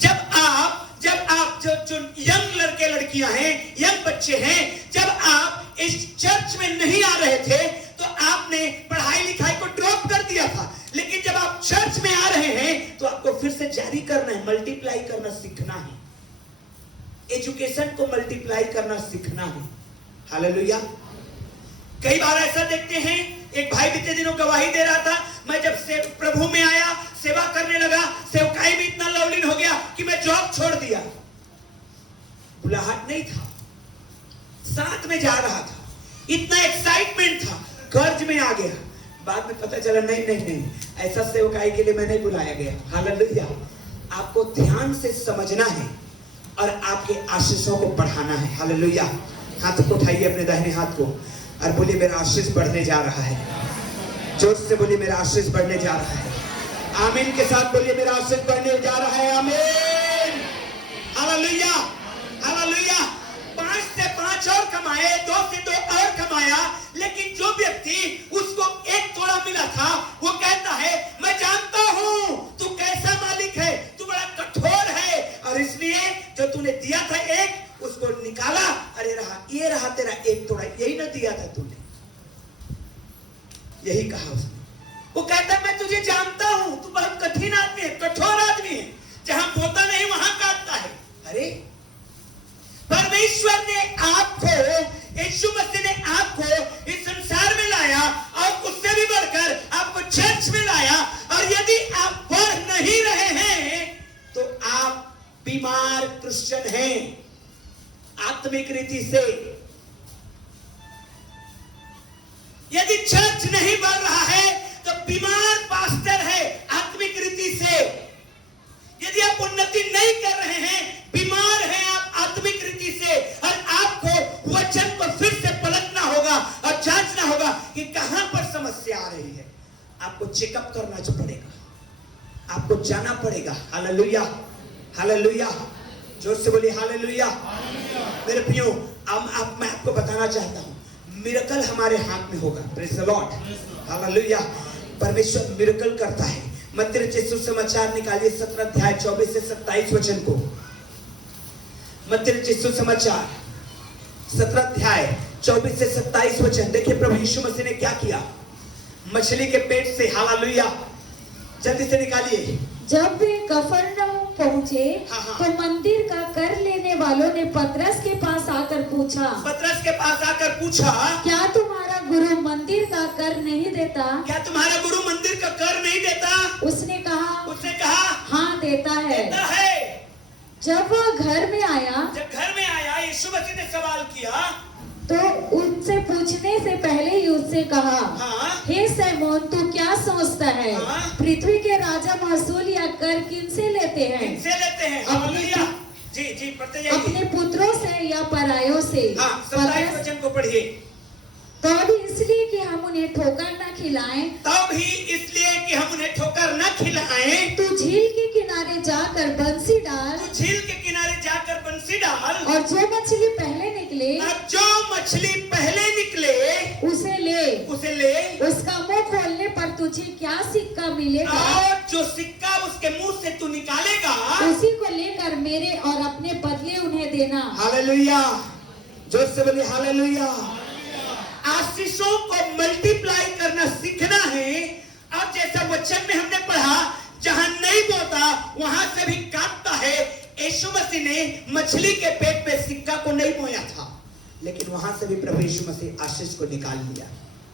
जब आप जो यंग लड़के लड़कियां हैं, यंग बच्चे हैं, जब आप इस चर्च में नहीं आ रहे थे तो आपने पढ़ाई लिखाई को ड्रॉप कर दिया था, लेकिन जब आप चर्च में आ रहे हैं तो आपको फिर से जारी करना है, मल्टीप्लाई करना सीखना है। एजुकेशन को मल्टीप्लाई करना सीखना है। हालेलुया। कई बार ऐसा देखते हैं, एक भाई बीते दिनों गवाही दे रहा था, मैं जब से प्रभु में आया, सेवा करने लगा, सेवकाई में इतना लवलीन हो गया कि मैं जॉब छोड़ दिया। बुलाहट नहीं था, साथ में जा रहा था, इतना एक्साइटमेंट था, कर्ज में आ गया। बाद में पता चला नहीं, ऐसा सेवकाई के लिए मैं नहीं बुलाया गया। हालेलुया। आपको ध्यान से समझना है और आपके आशीषों को बढ़ाना है। हालेलुया। हाथ को उठाइए, अपने दाहिने हाथ को, और बोलिए मेरा आशीष बढ़ने जा रहा है। जोर से बोलिए मेरा आशीष बढ़ने जा रहा है। आमीन के साथ बोलिए मेरा आशीष बढ़ने जा रहा है। आमीन। Hallelujah, hallelujah. 5 से 5 और कमाए, 2 से 2 और कमाया, लेकिन जो व्यक्ति उसको 1 तोड़ा मिला था, वो कहता है मैं जानता हूं तू कैसा मालिक है, तू बड़ा कठोर है, और इसलिए जो तूने दिया था 1 उसको निकाला, अरे ये रहा तेरा 1 तोड़ा, यही ना दिया था तूने, यही कहा उसने। वो कहता है मैं तुझे जानता हूं, तू बहुत कठिन आदमी है, कठोर आदमी है, जहां बोता नहीं वहां काटता है। अरे परमेश्वर ने आपको, यीशु मसीह ने आपको इस संसार में लाया और उससे भी बढ़कर आपको चर्च में बीमार क्रिश्चियन हैं आत्मिक रीति से, यदि चर्च नहीं बढ़ रहा है तो बीमार पास्टर है आत्मिक रीति से। यदि आप उन्नति नहीं कर रहे हैं, बीमार हैं आप आत्मिक रीति से, और आपको वचन को फिर से पलटना होगा और जांचना होगा कि कहां पर समस्या आ रही है। आपको चेकअप करना पड़ेगा, आपको जाना पड़ेगा। हालेलुया, हालेलुया, जोर से बोलिए हालेलुया। मेरे प्रियो, मैं आपको बताना चाहता हूं, मिरेकल हमारे हाथ में होगा। Praise the Lord, hallelujah. परमेश्वर मिरेकल करता है। मत्ती रचित सुसमाचार निकालिए 17 अध्याय 24 से 27 वचन को। मत्ती रचित सुसमाचार 17 अध्याय 24 से 27 वचन। देखिए प्रभु यीशु मसीह ने क्या किया मछली के पेट से। हालेलुया, जल्दी से निकालिए। जब वे कफरनहूम पहुंचे तो मंदिर का कर लेने वालों ने पतरस के पास आकर पूछा, क्या तुम्हारा गुरु मंदिर का कर नहीं देता? क्या तुम्हारा गुरु मंदिर का कर नहीं देता? उसने कहा हाँ देता है। जब वह घर में आया, यीशु मसीह ने सवाल किया तो उससे पूछने से पहले ही उससे कहा, हे सैमोन, तू क्या सोचता है? पृथ्वी के राजा महसूल या कर किनसे लेते हैं? अपने पुत्रों से या परायों से? 27 वचन को पढ़िए। तो भी इसलिए कि हम उन्हें ठोकर न खिलाएं, तू झील के किनारे जाकर बंसी डाल, और जो मछली पहले निकले उसे ले। उसका मुंह खोलने पर तुझे क्या सिक्का मिलेगा, और जो सिक्का उसके मुंह से तू निकालेगा, उसी को लेकर मेरे और अपने बदले उन्हें देना। हालेलुया, जोर से बोलिए हालेलुया। आशीषों को मल्टीप्लाई करना सीखना है। अब जैसा वचन में हमने पढ़ा, जहां नहीं बोता वहां से भी काटता है। यीशु मसीह ने मछली के पेट पे सिक्का को नहीं बोया था, लेकिन वहां से भी प्रभु यीशु मसीह आशीष को निकाल लिया।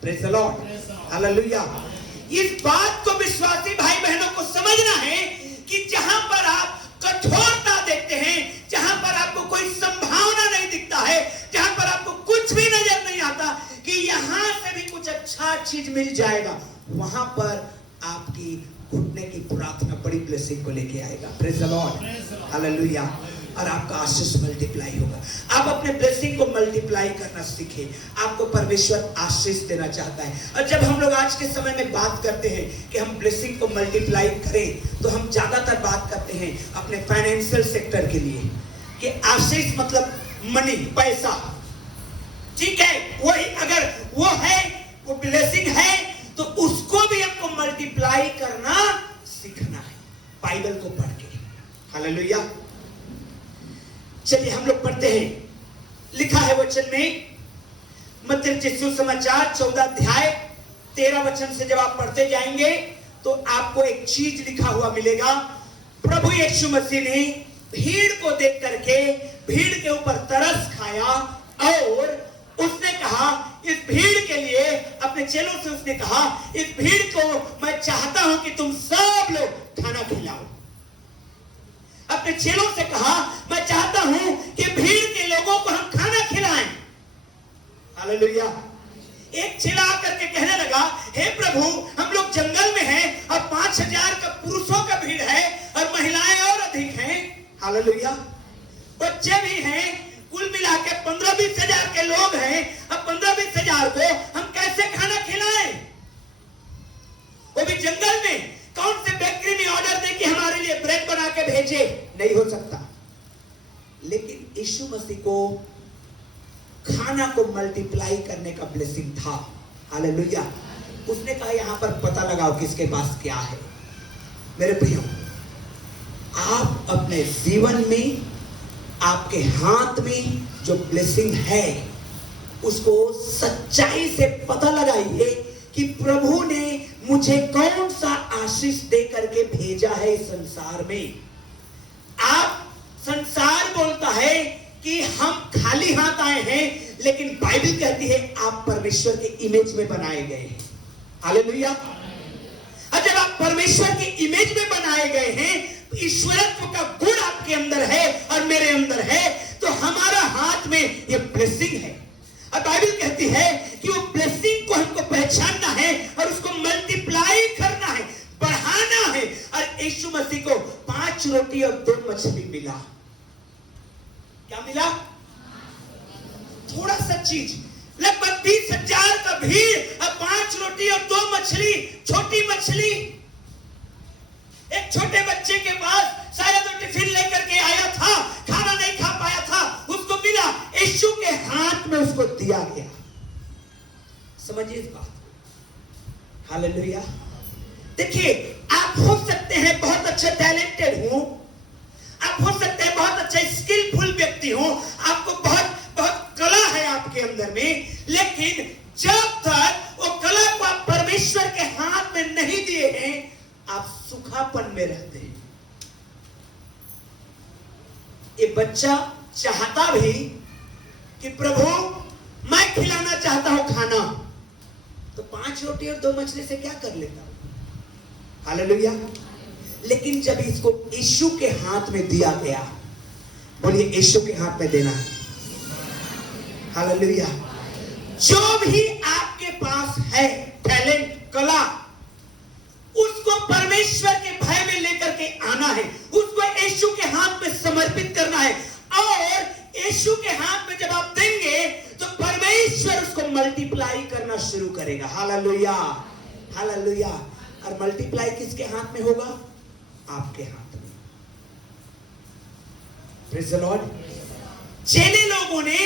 Praise the Lord, hallelujah. इस बात को विश्वासी भाई बहनों को समझना है कि जहां पर आप कठोरता देखते हैं, जहां पर आपको कोई संभावना नहीं दिखता है, जहां पर आपको कुछ भी नजर नहीं आता कि यहां से भी कुछ अच्छा चीज मिल जाएगा, वहां पर आपकी घुटने की प्रार्थना बड़ी ब्लेसिंग को लेके आएगा। Praise the Lord, hallelujah. और आपका आशीष मल्टीप्लाई होगा। आप अपने ब्लेसिंग को मल्टीप्लाई करना सीखे। आपको परमेश्वर आशीष देना चाहता है। और जब हम लोग आज के समय में बात करते हैं कि हम ब्लेसिंग को मल्टीप्लाई करें, तो हम ज्यादातर बात करते हैं अपने फाइनेंशियल सेक्टर के लिए कि आशीष मतलब मनी, पैसा। ठीक है, वही अगर वो है, वो ब्लेसिंग है, तो उसको भी हमको मल्टीप्लाई करना सीखना है, बाइबल को पढ़ के। हालेलुया। चलिए हम लोग पढ़ते हैं। लिखा है वचन में, मत्ती रचित सुसमाचार 14 अध्याय 13 वचन से जब आप पढ़ते जाएंगे तो आपको एक चीज लिखा हुआ मिलेगा। प्रभु यीशु मसीह ने भीड़ को देख करके भीड़ के ऊपर तरस खाया और उसने कहा, इस भीड़ के लिए अपने चेलों से उसने कहा, इस भीड़ को मैं चाहता हूं कि तुम सब लोग खाना खिलाओ। अपने चेलों से कहा, मैं चाहता हूं कि भीड़ के लोगों को हम खाना खिलाएं। हालेलुया। एक चेला आकर के कहने लगा, हे प्रभु, हम लोग जंगल में हैं और 5000 का पुरुषों का भीड़ है और महिलाएं और अधिक हैं। हालेलुया। बच्चे भी हैं, कुल मिला के 15-20 हजार के लोग हैं। अब 15-20 हजार को हम कैसे खाना खिलाएं? वो भी जंगल में। कौन से बेकरी में ऑर्डर दे कि हमारे लिए ब्रेड बना के भेजे? नहीं हो सकता। लेकिन यीशु मसीह को खाना को मल्टीप्लाई करने का ब्लेसिंग था। हालेलुया। उसने कहा, यहां पर पता लगाओ किसके पास क्या है। मेरे प्रियो, आप अपने जीवन में, आपके हाथ में जो ब्लेसिंग है, उसको सच्चाई से पता लगाइए कि प्रभु ने मुझे कौन सा आशीष दे करके भेजा है इस संसार में। आप, संसार बोलता है कि हम खाली हाथ आए हैं, लेकिन बाइबल कहती है आप परमेश्वर के इमेज में बनाए गए हैं। हालेलुया। और जब आप परमेश्वर की इमेज में बनाए गए हैं ईश्वरत्व का गुण आपके अंदर है और मेरे अंदर है, तो हमारा हाथ में ये ब्लेसिंग है। और बाइबल कहती है कि वो ब्लेसिंग को हमको पहचानना है और उसको मल्टीप्लाई करना है, बढ़ाना है। और यीशु मसीह को 5 रोटी और 2 मछली मिला। क्या मिला? थोड़ा सा चीज, लगभग 20,000 का भीड़ और 5 रोटी और 2 मछली, छोटी मछली। एक छोटे बच्चे के पास शायद वो टिफिन लेकर के आया था, खाना नहीं खा पाया था, उसको मिला, यीशु के हाथ में उसको दिया गया। समझिए इस बात। हालेलुया। देखिए, आप हो सकते हैं बहुत अच्छे टैलेंटेड हो, आप हो सकते हैं बहुत अच्छे स्किलफुल व्यक्ति हो, आपको बहुत कला है आपके अंदर में, लेकिन जब तक वो कला को आप परमेश्वर के हाथ में नहीं दिए हैं, आप सुखापन में रहते हैं। ये बच्चा चाहता भी कि प्रभु मैं खिलाना चाहता हूं खाना, तो 5 रोटी और 2 मछली से क्या कर लेता हूं। हालेलुया। लेकिन जब इसको यीशु के हाथ में दिया गया, बोलिए यीशु के हाथ में देना है। हालेलुया। जो भी आपके पास है टैलेंट, कला, उसको परमेश्वर के भय में लेकर के आना है, उसको यीशु के हाथ में समर्पित करना है। और यीशु के हाथ में जब आप देंगे तो परमेश्वर उसको मल्टीप्लाई करना शुरू करेगा। Hallelujah, hallelujah. और मल्टीप्लाई किसके हाथ में होगा? आपके हाथ में। Praise the Lord. चेले लोगों ने,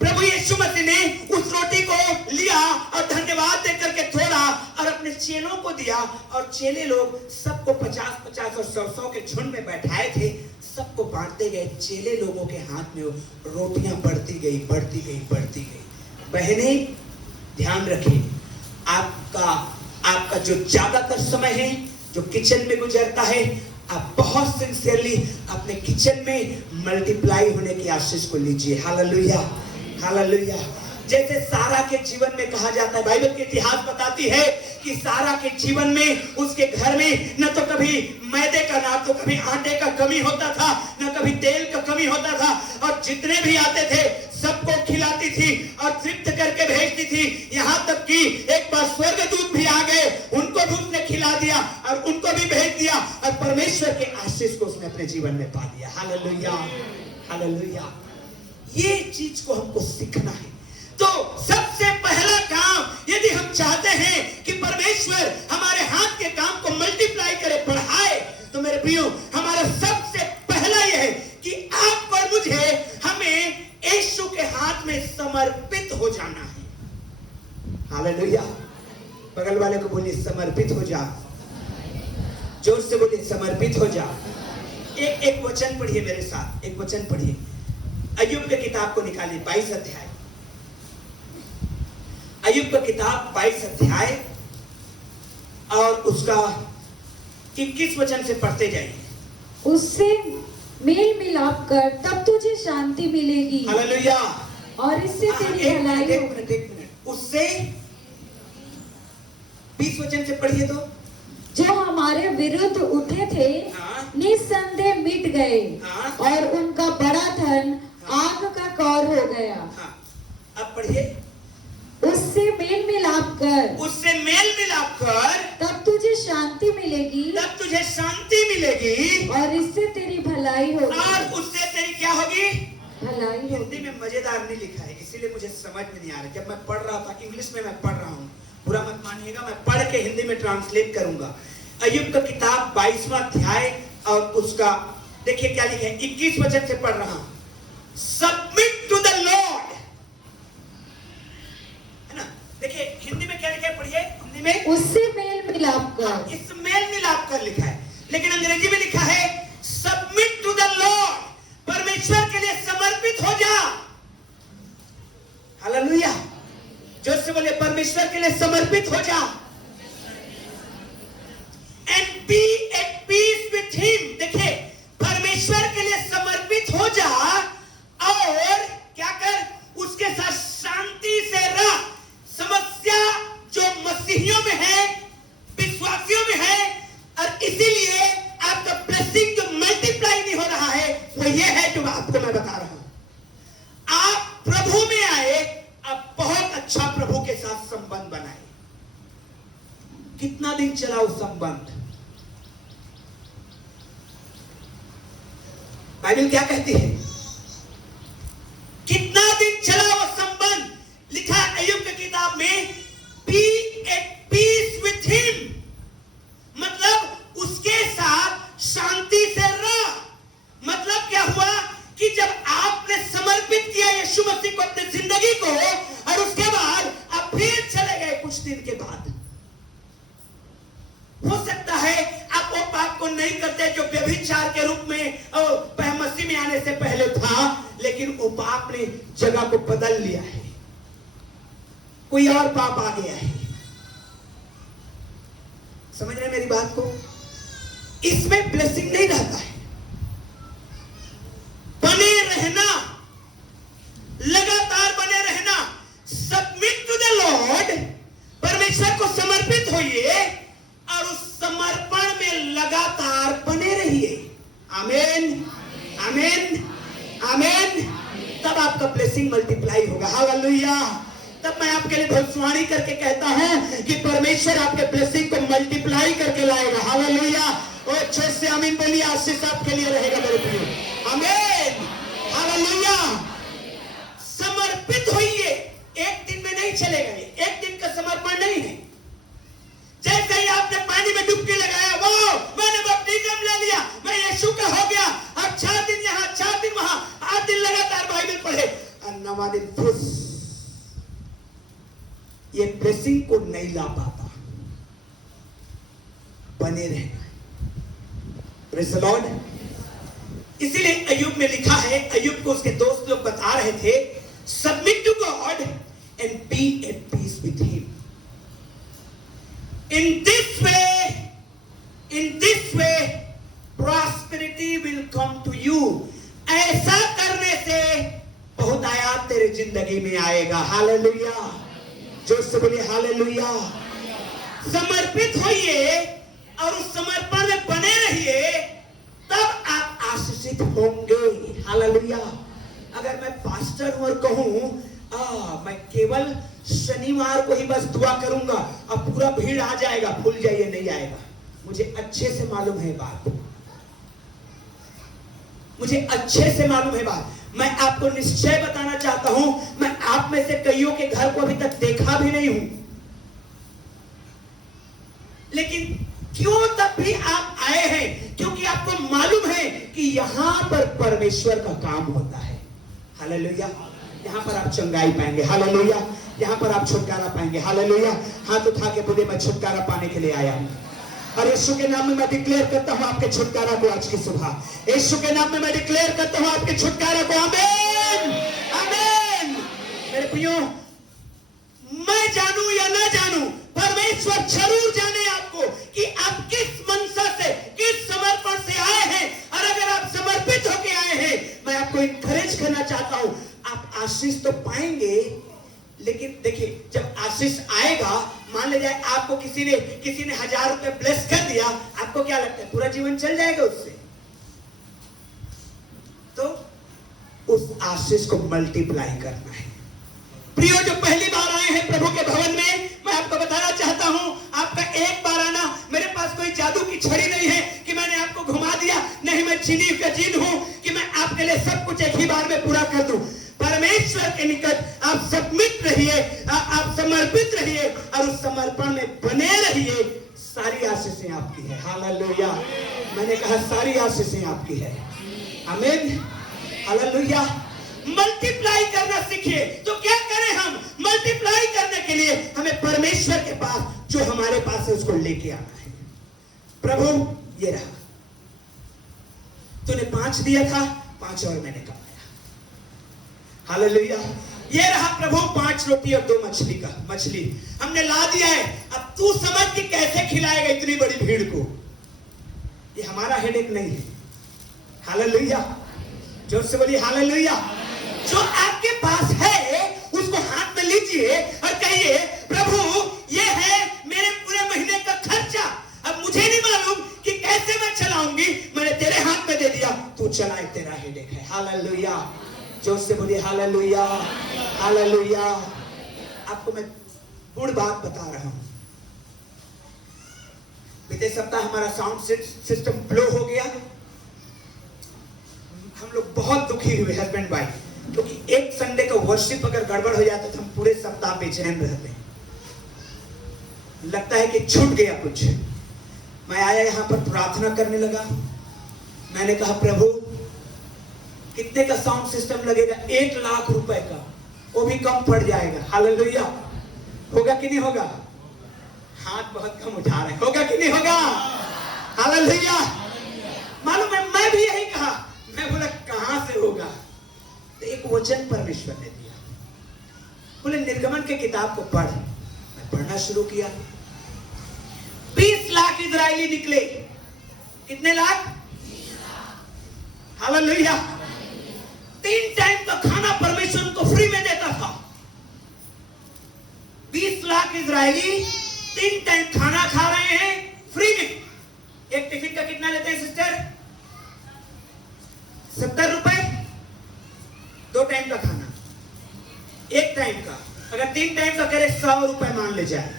प्रभु यीशु मसीह ने उस रोटी को लिया और धन्यवाद देकर के तोड़ा और अपने चेलों को दिया। और चेले लोग सबको 50-50 और 100-100 के झुंड में बैठाए थे, सबको बांटते गए। चेले लोगों के हाथ में रोटियां बढ़ती गई, बढ़ती गई, बढ़ती गई। बहनें ध्यान रखें, आपका जो ज्यादातर समय है जो किचन में गुजरता है, आप बहुत सिंसियरली अपने किचन में मल्टीप्लाई होने की आशीष को लीजिए। Hallelujah, hallelujah. जैसे सारा के जीवन में कहा जाता है, बाइबल के इतिहास बताती है कि सारा के जीवन में उसके घर में न तो कभी मैदे का, ना तो कभी आटे का कमी होता था, न कभी तेल का कमी होता था। और जितने भी आते थे सबको खिलाती थी और तृप्त करके भेजती थी। यहाँ तक कि एक बार स्वर्गदूत भी आ गए, उनको भी उसने खिला दिया और उनको भी भेज दिया और परमेश्वर के आशीष को उसने अपने जीवन में पा दिया। Hallelujah, hallelujah. ये चीज को हमको सीखना है। तो सबसे पहला काम, यदि हम चाहते हैं कि परमेश्वर हमारे हाथ के काम को मल्टीप्लाई करे, बढ़ाए, तो मेरे प्रियो, हमारा सबसे पहला यह है कि आपको और मुझे, हमें यीशु के हाथ में समर्पित हो जाना है। हालेलुया। बगल वाले को बोलिए समर्पित हो जा। जोर से बोलिए समर्पित हो जा। एक वचन पढ़िए मेरे साथ, एक वचन पढ़िए। अय्यूब की किताब को निकालिए, 22 अध्याय। अय्यूब की किताब 22 अध्याय और उसका 21 वचन से पढ़ते जाइए। उससे मेल मिलाप कर, तब तुझे शांति मिलेगी। हालेलुया। और इससे तेरी भलाई होगी। एक मिनट। उससे 20 वचन से पढ़िए। तो जो हमारे विरुद्ध उठे थे, निस्संदेह मिट गए, और उनका बड़ा धन आग का कौर हो गया। अब पढ़िए। उससे मेल मिलाप कर, उससे मेल मिलाप कर, तब तुझे शांति मिलेगी, तब तुझे शांति मिलेगी, और इससे तेरी भलाई होगी। और उससे तेरी क्या होगी? भलाई होगी। हिंदी में मजेदार नहीं लिखा है, इसीलिए मुझे समझ में नहीं आ रहा। जब मैं पढ़ रहा था, इंग्लिश में मैं पढ़ रहा हूँ, बुरा मत मानिएगा, मैं पढ़ के हिंदी में ट्रांसलेट करूंगा। अय्यूब का किताब 22वां अध्याय और उसका देखिए क्या लिखा है, 21 वचन से पढ़ रहा हूं। सबमिट टू द लॉर्ड, है ना? देखिए हिंदी में क्या लिखा है, पढ़िए हिंदी में। उससे मेल मिलाप कर, इस मेल मिलाप कर लिखा है, लेकिन अंग्रेजी में लिखा है सबमिट टू द लॉर्ड। परमेश्वर के लिए समर्पित हो जा। हालेलुया। जो से बोले परमेश्वर के लिए समर्पित हो जा। And be at peace with him। देखिए परमेश्वर के लिए समर्पित हो जा और क्या कर, उसके साथ शांति से रह। समस्या जो मसीहियों में है, विश्वासियों में है, और इसीलिए आपका ब्लेसिंग जो दिन चला वो संबंध? बाइबल क्या कहती है? कितना दिन चला वो संबंध? लिखा है अय्यूब की किताब में, be at peace with him, मतलब उसके साथ शांति से रह। मतलब क्या हुआ कि जब आपने समर्पित किया यीशु मसीह को अपनी जिंदगी को, और उसके बाद आप फिर चले गए कुछ दिन के बाद, हो सकता है आप वो पाप को नहीं करते जो व्यभिचार के रूप में मसीह में आने से पहले था, लेकिन वो पाप ने जगह को बदल लिया है, कोई और पाप आ गया है। समझ रहे मेरी बात को? इसमें ब्लेसिंग नहीं रहता है। बने रहना, लगातार बने रहना, सबमिट टू द लॉर्ड, परमेश्वर को समर्पित होइए और उस समर्पण में लगातार बने रहिए। आमीन, आमीन, आमीन। तब आपका ब्लेसिंग मल्टीप्लाई होगा। हालेलुया। तब मैं आपके लिए भविष्यवाणी करके कहता हूं कि परमेश्वर आपके ब्लेसिंग को मल्टीप्लाई करके लाएगा। हालेलुया। और अच्छे से आमीन बोलिए। आशीष आपके लिए रहेगा मेरे प्रियो। आमीन, हालेलुया। समर्पित होइए। एक दिन में नहीं चले गए, एक दिन का समर्पण नहीं है। जैसे ही आपने पानी में डुबकी लगाया, वो मैंने बपटिज्म ले लिया, मैं यीशु का हो गया, अब 4 दिन यहाँ 4 दिन वहां, 8 दिन लगातार बाइबल पढ़े, और 9वां दिन फुस, ये ब्लेसिंग को नहीं ला पाता। बने रहना। Praise the Lord. इसीलिए अय्यूब में लिखा है, अय्यूब को उसके दोस्त लोग बता रहे थे, submit to God and be at peace with him. In this way, prosperity will come to you. ऐसा करने से बहुत आयात तेरे जिंदगी में आएगा। हालेलुया। जोर से बोलिए हालेलुया। समर्पित होइए और उस समर्पण में बने रहिए, तब आप आशीषित होंगे। हालेलुया। अगर मैं पास्टर हूं और कहूं मैं केवल शनिवार को ही बस दुआ करूंगा, अब पूरा भीड़ आ जाएगा, भूल जाइए, नहीं आएगा। मुझे अच्छे से मालूम है बात, मुझे अच्छे से मालूम है बात। मैं आपको निश्चय बताना चाहता हूं, मैं आप में से कईयों के घर को अभी तक देखा भी नहीं हूं, लेकिन क्यों तब भी आप आए हैं? क्योंकि आपको मालूम है कि यहां पर परमेश्वर का काम होता है। हालेलुया। यहाँ पर आप चंगाई पाएंगे। हालेलुया। यहाँ पर आप छुटकारा पाएंगे। हालेलुया। हाथ उठा के बोले, मैं छुटकारा पाने के लिए आया हूँ। और यीशु के नाम में मैं डिक्लेयर करता हूँ आपके छुटकारा को आज की सुबह। यीशु के नाम में मैं डिक्लेयर करता हूँ आपके छुटकारा को। आमीन, आमीन। मेरे प्रियो, मैं जानूं या ना जानूं, परमेश्वर जरूर जाने आपको कि आप किस मनसा से, किस समर्पण से आए हैं। और अगर आप समर्पित होकर आए हैं, मैं आपको इनकरेज करना चाहता हूं, आप आशीष तो पाएंगे, लेकिन देखिए, जब आशीष आएगा, मान ले जाए आपको किसी ने 1000 रुपए ब्लेस कर दिया, आपको क्या लगता है पूरा जीवन चल जाएगा उससे? तो उस आशीष को मल्टीप्लाई करना है। प्रियो, जो पहली बार आए हैं प्रभु के भवन में, मैं आपको बताना चाहता हूं, आपका एक बार आना, मेरे पास कोई जादू की छड़ी नहीं है कि मैंने आपको घुमा दिया, नहीं, मैं चीनी का जीन हूं कि मैं आपके लिए सब कुछ एक ही बार में पूरा कर दूं। परमेश्वर के निकट आप सबमिट रहिए, आप समर्पित रहिए और उस समर्पण में बने रहिए। सारी आशीषें आपकी है। हालेलुया। मैंने कहा सारी आशीषें आपकी है। आमीन, हालेलुया। मल्टीप्लाई करना सीखिए। तो क्या करें हम? मल्टीप्लाई करने के लिए हमें परमेश्वर के पास जो हमारे पास है उसको लेके आना है। प्रभु, ये रहा, तूने 5 दिया था, 5 और मैंने कमाया। हालेलुया। ये रहा प्रभु 5 रोटी और 2 मछली हमने ला दिया है। अब तू समझ कि कैसे खिलाएगा इतनी बड़ी भीड़ को। ये हमारा हेडेक नहीं है। हालेलुया। जोर से बोलिए हालेलुया। जो आपके पास है उसको हाथ में लीजिए और कहिए, प्रभु, ये है मेरे पूरे महीने का खर्चा। अब मुझे नहीं मालूम कि कैसे मैं चलाऊंगी, मैंने तेरे हाथ में दे दिया, तू चलाए, तेरा हेडेक है। हालेलुया। जोर से बोलिए हालेलुया, हालेलुया। आपको मैं गुड़ बात बता रहा हूं। बीते सप्ताह हमारा साउंड सिस्टम ब्लो हो गया। हम लोग बहुत दुखी हुए हस्बैंड वाइफ, क्योंकि एक संडे का वर्शिप अगर गड़बड़ हो जाता तो हम पूरे सप्ताह बेचैन रहते हैं। लगता है कि छूट गया कुछ। मैं आया यहाँ पर प्रार्थना करने लगा। मैंने कहा प्रभु कितने का साउंड सिस्टम लगेगा? 1 लाख रुपए का, वो भी कम पड़ जाएगा। हालेलुया। होगा कि नहीं होगा? हाथ बहुत कम उठा रहे हैं। होगा कि नहीं होगा? हालेलुया। मालूम है मैं भी यही कहा। मैं बोला कहां से होगा? तो एक वचन परमेश्वर ने दिया, बोले निर्गमन के किताब को पढ़। मैं पढ़ना शुरू किया। 20 लाख इजरायली निकले। कितने लाख? हालेलुया। 3 टाइम का खाना परमेश्वर उनको फ्री में देता था। 20 लाख इजरायली 3 टाइम खाना खा रहे हैं फ्री में। एक टिफिन का कितना लेते हैं सिस्टर? 70 रुपए। 2 टाइम का खाना, 1 टाइम का। अगर 3 टाइम का करे 100 रुपए मान ले जाए।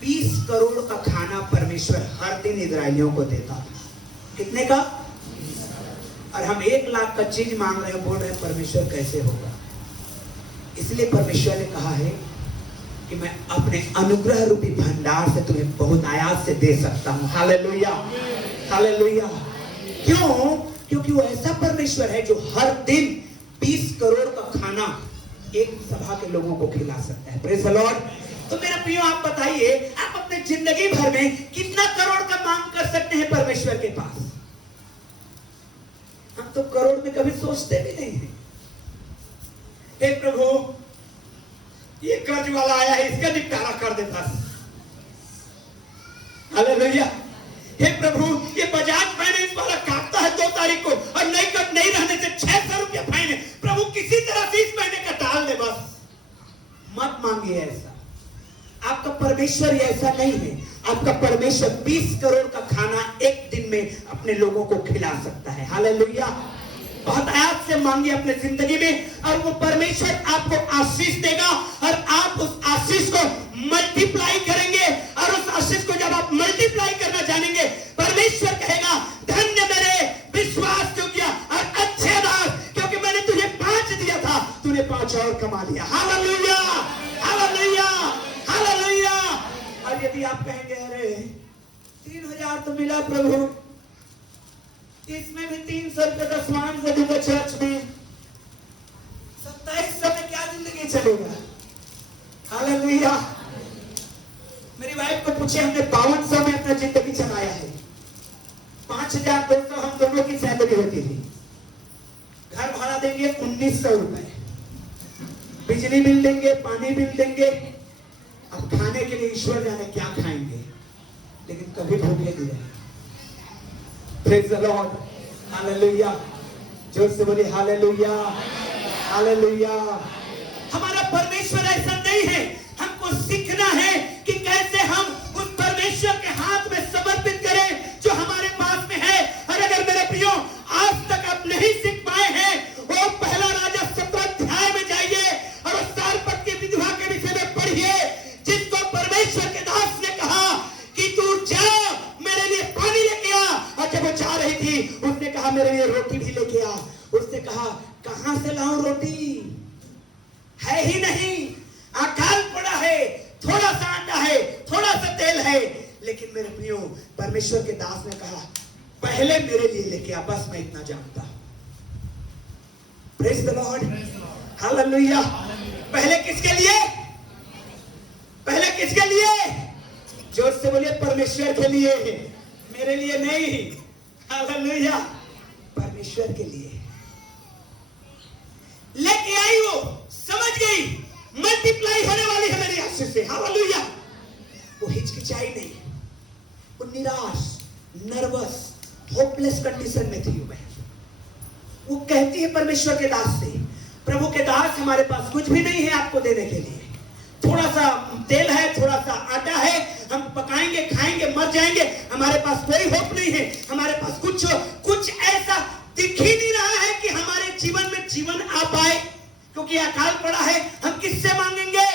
20 करोड़ का खाना परमेश्वर हर दिन इजरायलियों को देता था। कितने का? और हम 1 लाख का चीज मांग रहे हैं, बोल रहे हैं परमेश्वर कैसे होगा? इसलिए परमेश्वर ने कहा है कि मैं अपने अनुग्रह रूपी भंडार से तुम्हें बहुत आयात से दे सकता हूं। Hallelujah, hallelujah. क्यों? क्योंकि वो ऐसा परमेश्वर है जो हर दिन 20 करोड़ का खाना एक सभा के लोगों को खिला सकता है। Praise the Lord. तो मेरे प्रियो आप बताइए, आप अपने जिंदगी भर में कितना करोड़ का मांग कर सकते हैं परमेश्वर के पास? हम तो करोड़ में कभी सोचते भी नहीं हैं। हे प्रभु ये कर्ज वाला आया है, इसका निपटारा कर दे बस। हालेलुया। हे प्रभु ये बजाज फाइनेंस वाला काटता है 2 तारीख को और नहीं रहने से 600 रुपया फाइन है। प्रभु किसी तरह से इस महीने का टाल दे बस। मत मांगिए ऐसा। आपका परमेश्वर ऐसा नहीं है। आपका परमेश्वर 20 करोड़ का खाना एक दिन में अपने लोगों को खिला सकता है। हालेलुया। बहुत आयात से मांगिए अपने जिंदगी में और वो परमेश्वर आपको आशीष देगा और आप उस आशीष को मल्टीप्लाई करेंगे। और उस आशीष को जब आप मल्टीप्लाई करना जानेंगे, परमेश्वर कहेगा धन्य मेरे विश्वास योग्य और अच्छे दास, क्योंकि मैंने तुझे 5 दिया था, तूने 5 और कमा लिया। Hallelujah, hallelujah, hallelujah. और यदि आप कहेंगे अरे 3000 तो मिला प्रभु, इसमें भी 300 रुपये का सामान से दूंगा चर्च में, 2700 में क्या जिंदगी चलेगा? हालेलुया। मेरी वाइफ को पूछे, हमने 5200 में अपना जिंदगी चलाया है। 5200 हम दोनों की सैलरी होती थी। घर भाड़ा देंगे 1900 रुपए, बिजली बिल देंगे, पानी बिल देंगे। अब खाने के लिए ईश्वर जाने क्या खाएंगे, लेकिन कभी भूखे नहीं रहे। Praise the Lord. हालेलुया। जोर से बोलिए हालेलुया, हालेलुया। हमारा परमेश्वर ऐसा नहीं है। हमको सीखना है कि कैसे हम उस परमेश्वर के हाथ में समर्पित करें जो हमारे पास में है। और अगर मेरे प्रियो आज तक आप नहीं सीख पाए हैं, वो पहला राजा 17 अध्याय में जाइए और उस सारपत की विधवा के विषय में पढ़िए, जिसको परमेश्वर के दास ने कहा कि तू जा मेरे लिए पानी लेके आ। और जब वो जा रही थी उसने कहा मेरे लिए रोटी भी लेके आ। उसने कहा कहां से लाऊं रोटी, है ही नहीं, अकाल पड़ा है, थोड़ा सा आटा है, थोड़ा सा तेल है। लेकिन मेरे प्रियो परमेश्वर के दास ने कहा पहले मेरे लिए लेके आ, बस मैं इतना जानता हूं। Praise the Lord, hallelujah. पहले किसके लिए? पहले किसके लिए? जोर से बोलिए परमेश्वर के लिए, मेरे लिए नहीं। हालेलुया। परमेश्वर के लिए लेके आई। वो समझ गई मल्टीप्लाई होने वाली है मेरी आशीष से। हालेलुया। वो हिचकिचाई नहीं, वो निराश, नर्वस, होपलेस कंडीशन में थी। वो कहती है परमेश्वर के दास से, प्रभु के दास हमारे पास कुछ भी नहीं है आपको देने के लिए। थोड़ा सा तेल है, थोड़ा सा आटा है, हम पकाएंगे, खाएंगे, मर जाएंगे। हमारे पास कोई होप नहीं है। हमारे पास कुछ ऐसा दिख ही नहीं रहा है कि हमारे जीवन में जीवन आ पाए, क्योंकि अकाल पड़ा है। हम किससे मांगेंगे?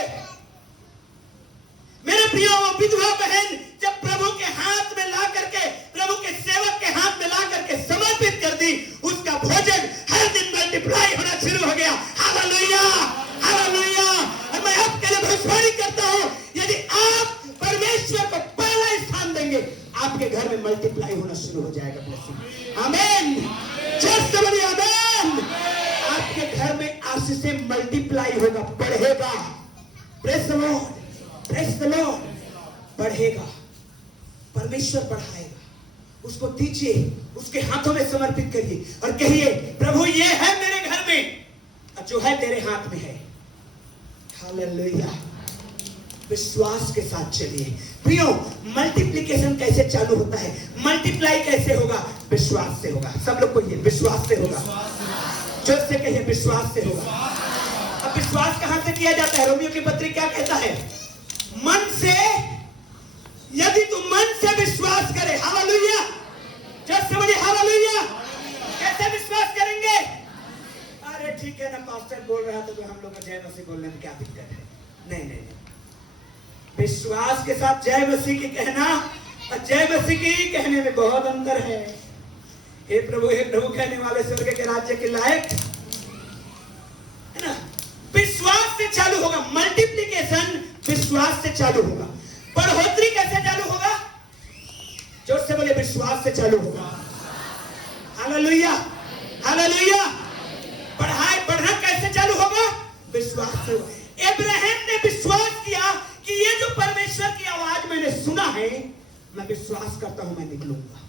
मेरे प्रियो विधवा बहन जब प्रभु के हाथ में ला करके, प्रभु के सेवक के हाथ में ला करके समर्पित कर दी, उसका भोजन हर दिन मल्टीप्लाई होना शुरू हो गया। Hallelujah, hallelujah. और मैं आपके लिए भविष्यवाणी करता हूं, यदि आप परमेश्वर को पहला स्थान देंगे, आपके घर में मल्टीप्लाई होना शुरू हो जाएगा ब्लेसिंग। आमीन, जस्ट बोलिए आमीन। आपके घर में आशीषें मल्टीप्लाई होगा, बढ़ेगा। Praise the Lord, praise the Lord. बढ़ेगा, परमेश्वर बढ़ाएगा। उसको दीजिए, उसके हाथों में समर्पित करिए और कहिए, प्रभु ये है मेरे घर में और जो है तेरे हाथ में है। हालेलुया। विश्वास के साथ चलिए प्रियो। मल्टीप्लिकेशन कैसे चालू होता है, मल्टीप्लाई कैसे होगा? विश्वास से होगा। सब लोग कहिए, विश्वास से होगा। जोर से कहिए, विश्वास से होगा। अब विश्वास कहां से किया जाता है? रोमियो की पत्री क्या कहता है? मन से, यदि तुम मन से विश्वास करे। हालेलुया, जैसे बोलिए हालेलुया। कैसे विश्वास करेंगे? अरे ठीक है ना, पास्टर बोल रहा था तो हम लोग जय मसीह बोलने में क्या दिक्कत है? नहीं नहीं नहीं, विश्वास के साथ जय मसीह की कहना और जय मसीह की कहने में बहुत अंतर है। हे प्रभु कहने वाले स्वर्ग के राज्य के लायक है ना। विश्वास से चालू होगा मल्टीप्लिकेशन, विश्वास से चालू होगा। बढ़ोतरी कैसे चालू होगा? जोर से बोले, विश्वास से चालू होगा। Hallelujah, hallelujah. बढ़ना कैसे चालू होगा? विश्वास से। अब्राहम ने विश्वास किया कि ये जो परमेश्वर की आवाज मैंने सुना है, मैं विश्वास करता हूं, मैं निकलूंगा।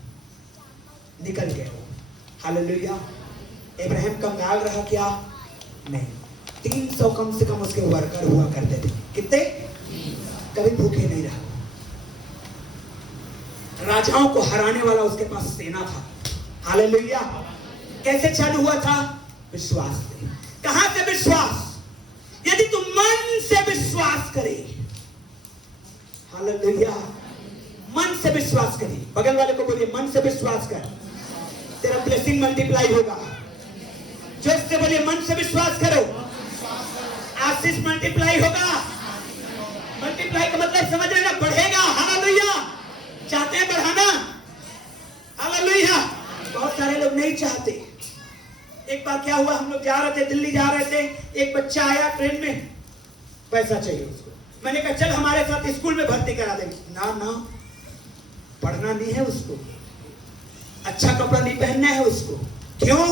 निकल गया वो। हालेलुया। अब्राहम कंगाल रहा क्या? नहीं। 300 कम से कम उसके वर्कर हुआ करते थे। कितने? कभी भूखे नहीं रहा। राजाओं को हराने वाला उसके पास सेना था। हालेलुया। कैसे चालू हुआ था? विश्वास से। कहां से विश्वास? यदि तुम मन से विश्वास करे। हालेलुया, मन से विश्वास करिए। बगल वाले को बोलिए, मन से विश्वास कर, तेरा ब्लेसिंग मल्टीप्लाई होगा। जोर से बोलिए, मन से विश्वास करो, आशीष मल्टीप्लाई होगा। मल्टीप्लाई का मतलब समझ रहे ना? बढ़ेगा। हालेलुया। चाहते हैं बढ़ाना? हालेलुया। बहुत सारे लोग नहीं चाहते। एक बार क्या हुआ, हम लोग जा रहे थे, दिल्ली जा रहे थे, एक बच्चा आया ट्रेन में, पैसा चाहिए उसको। मैंने कहा चल हमारे साथ स्कूल में भर्ती करा देंगे। ना ना, पढ़ना नहीं है उसको, अच्छा कपड़ा नहीं पहनना है उसको। क्यों?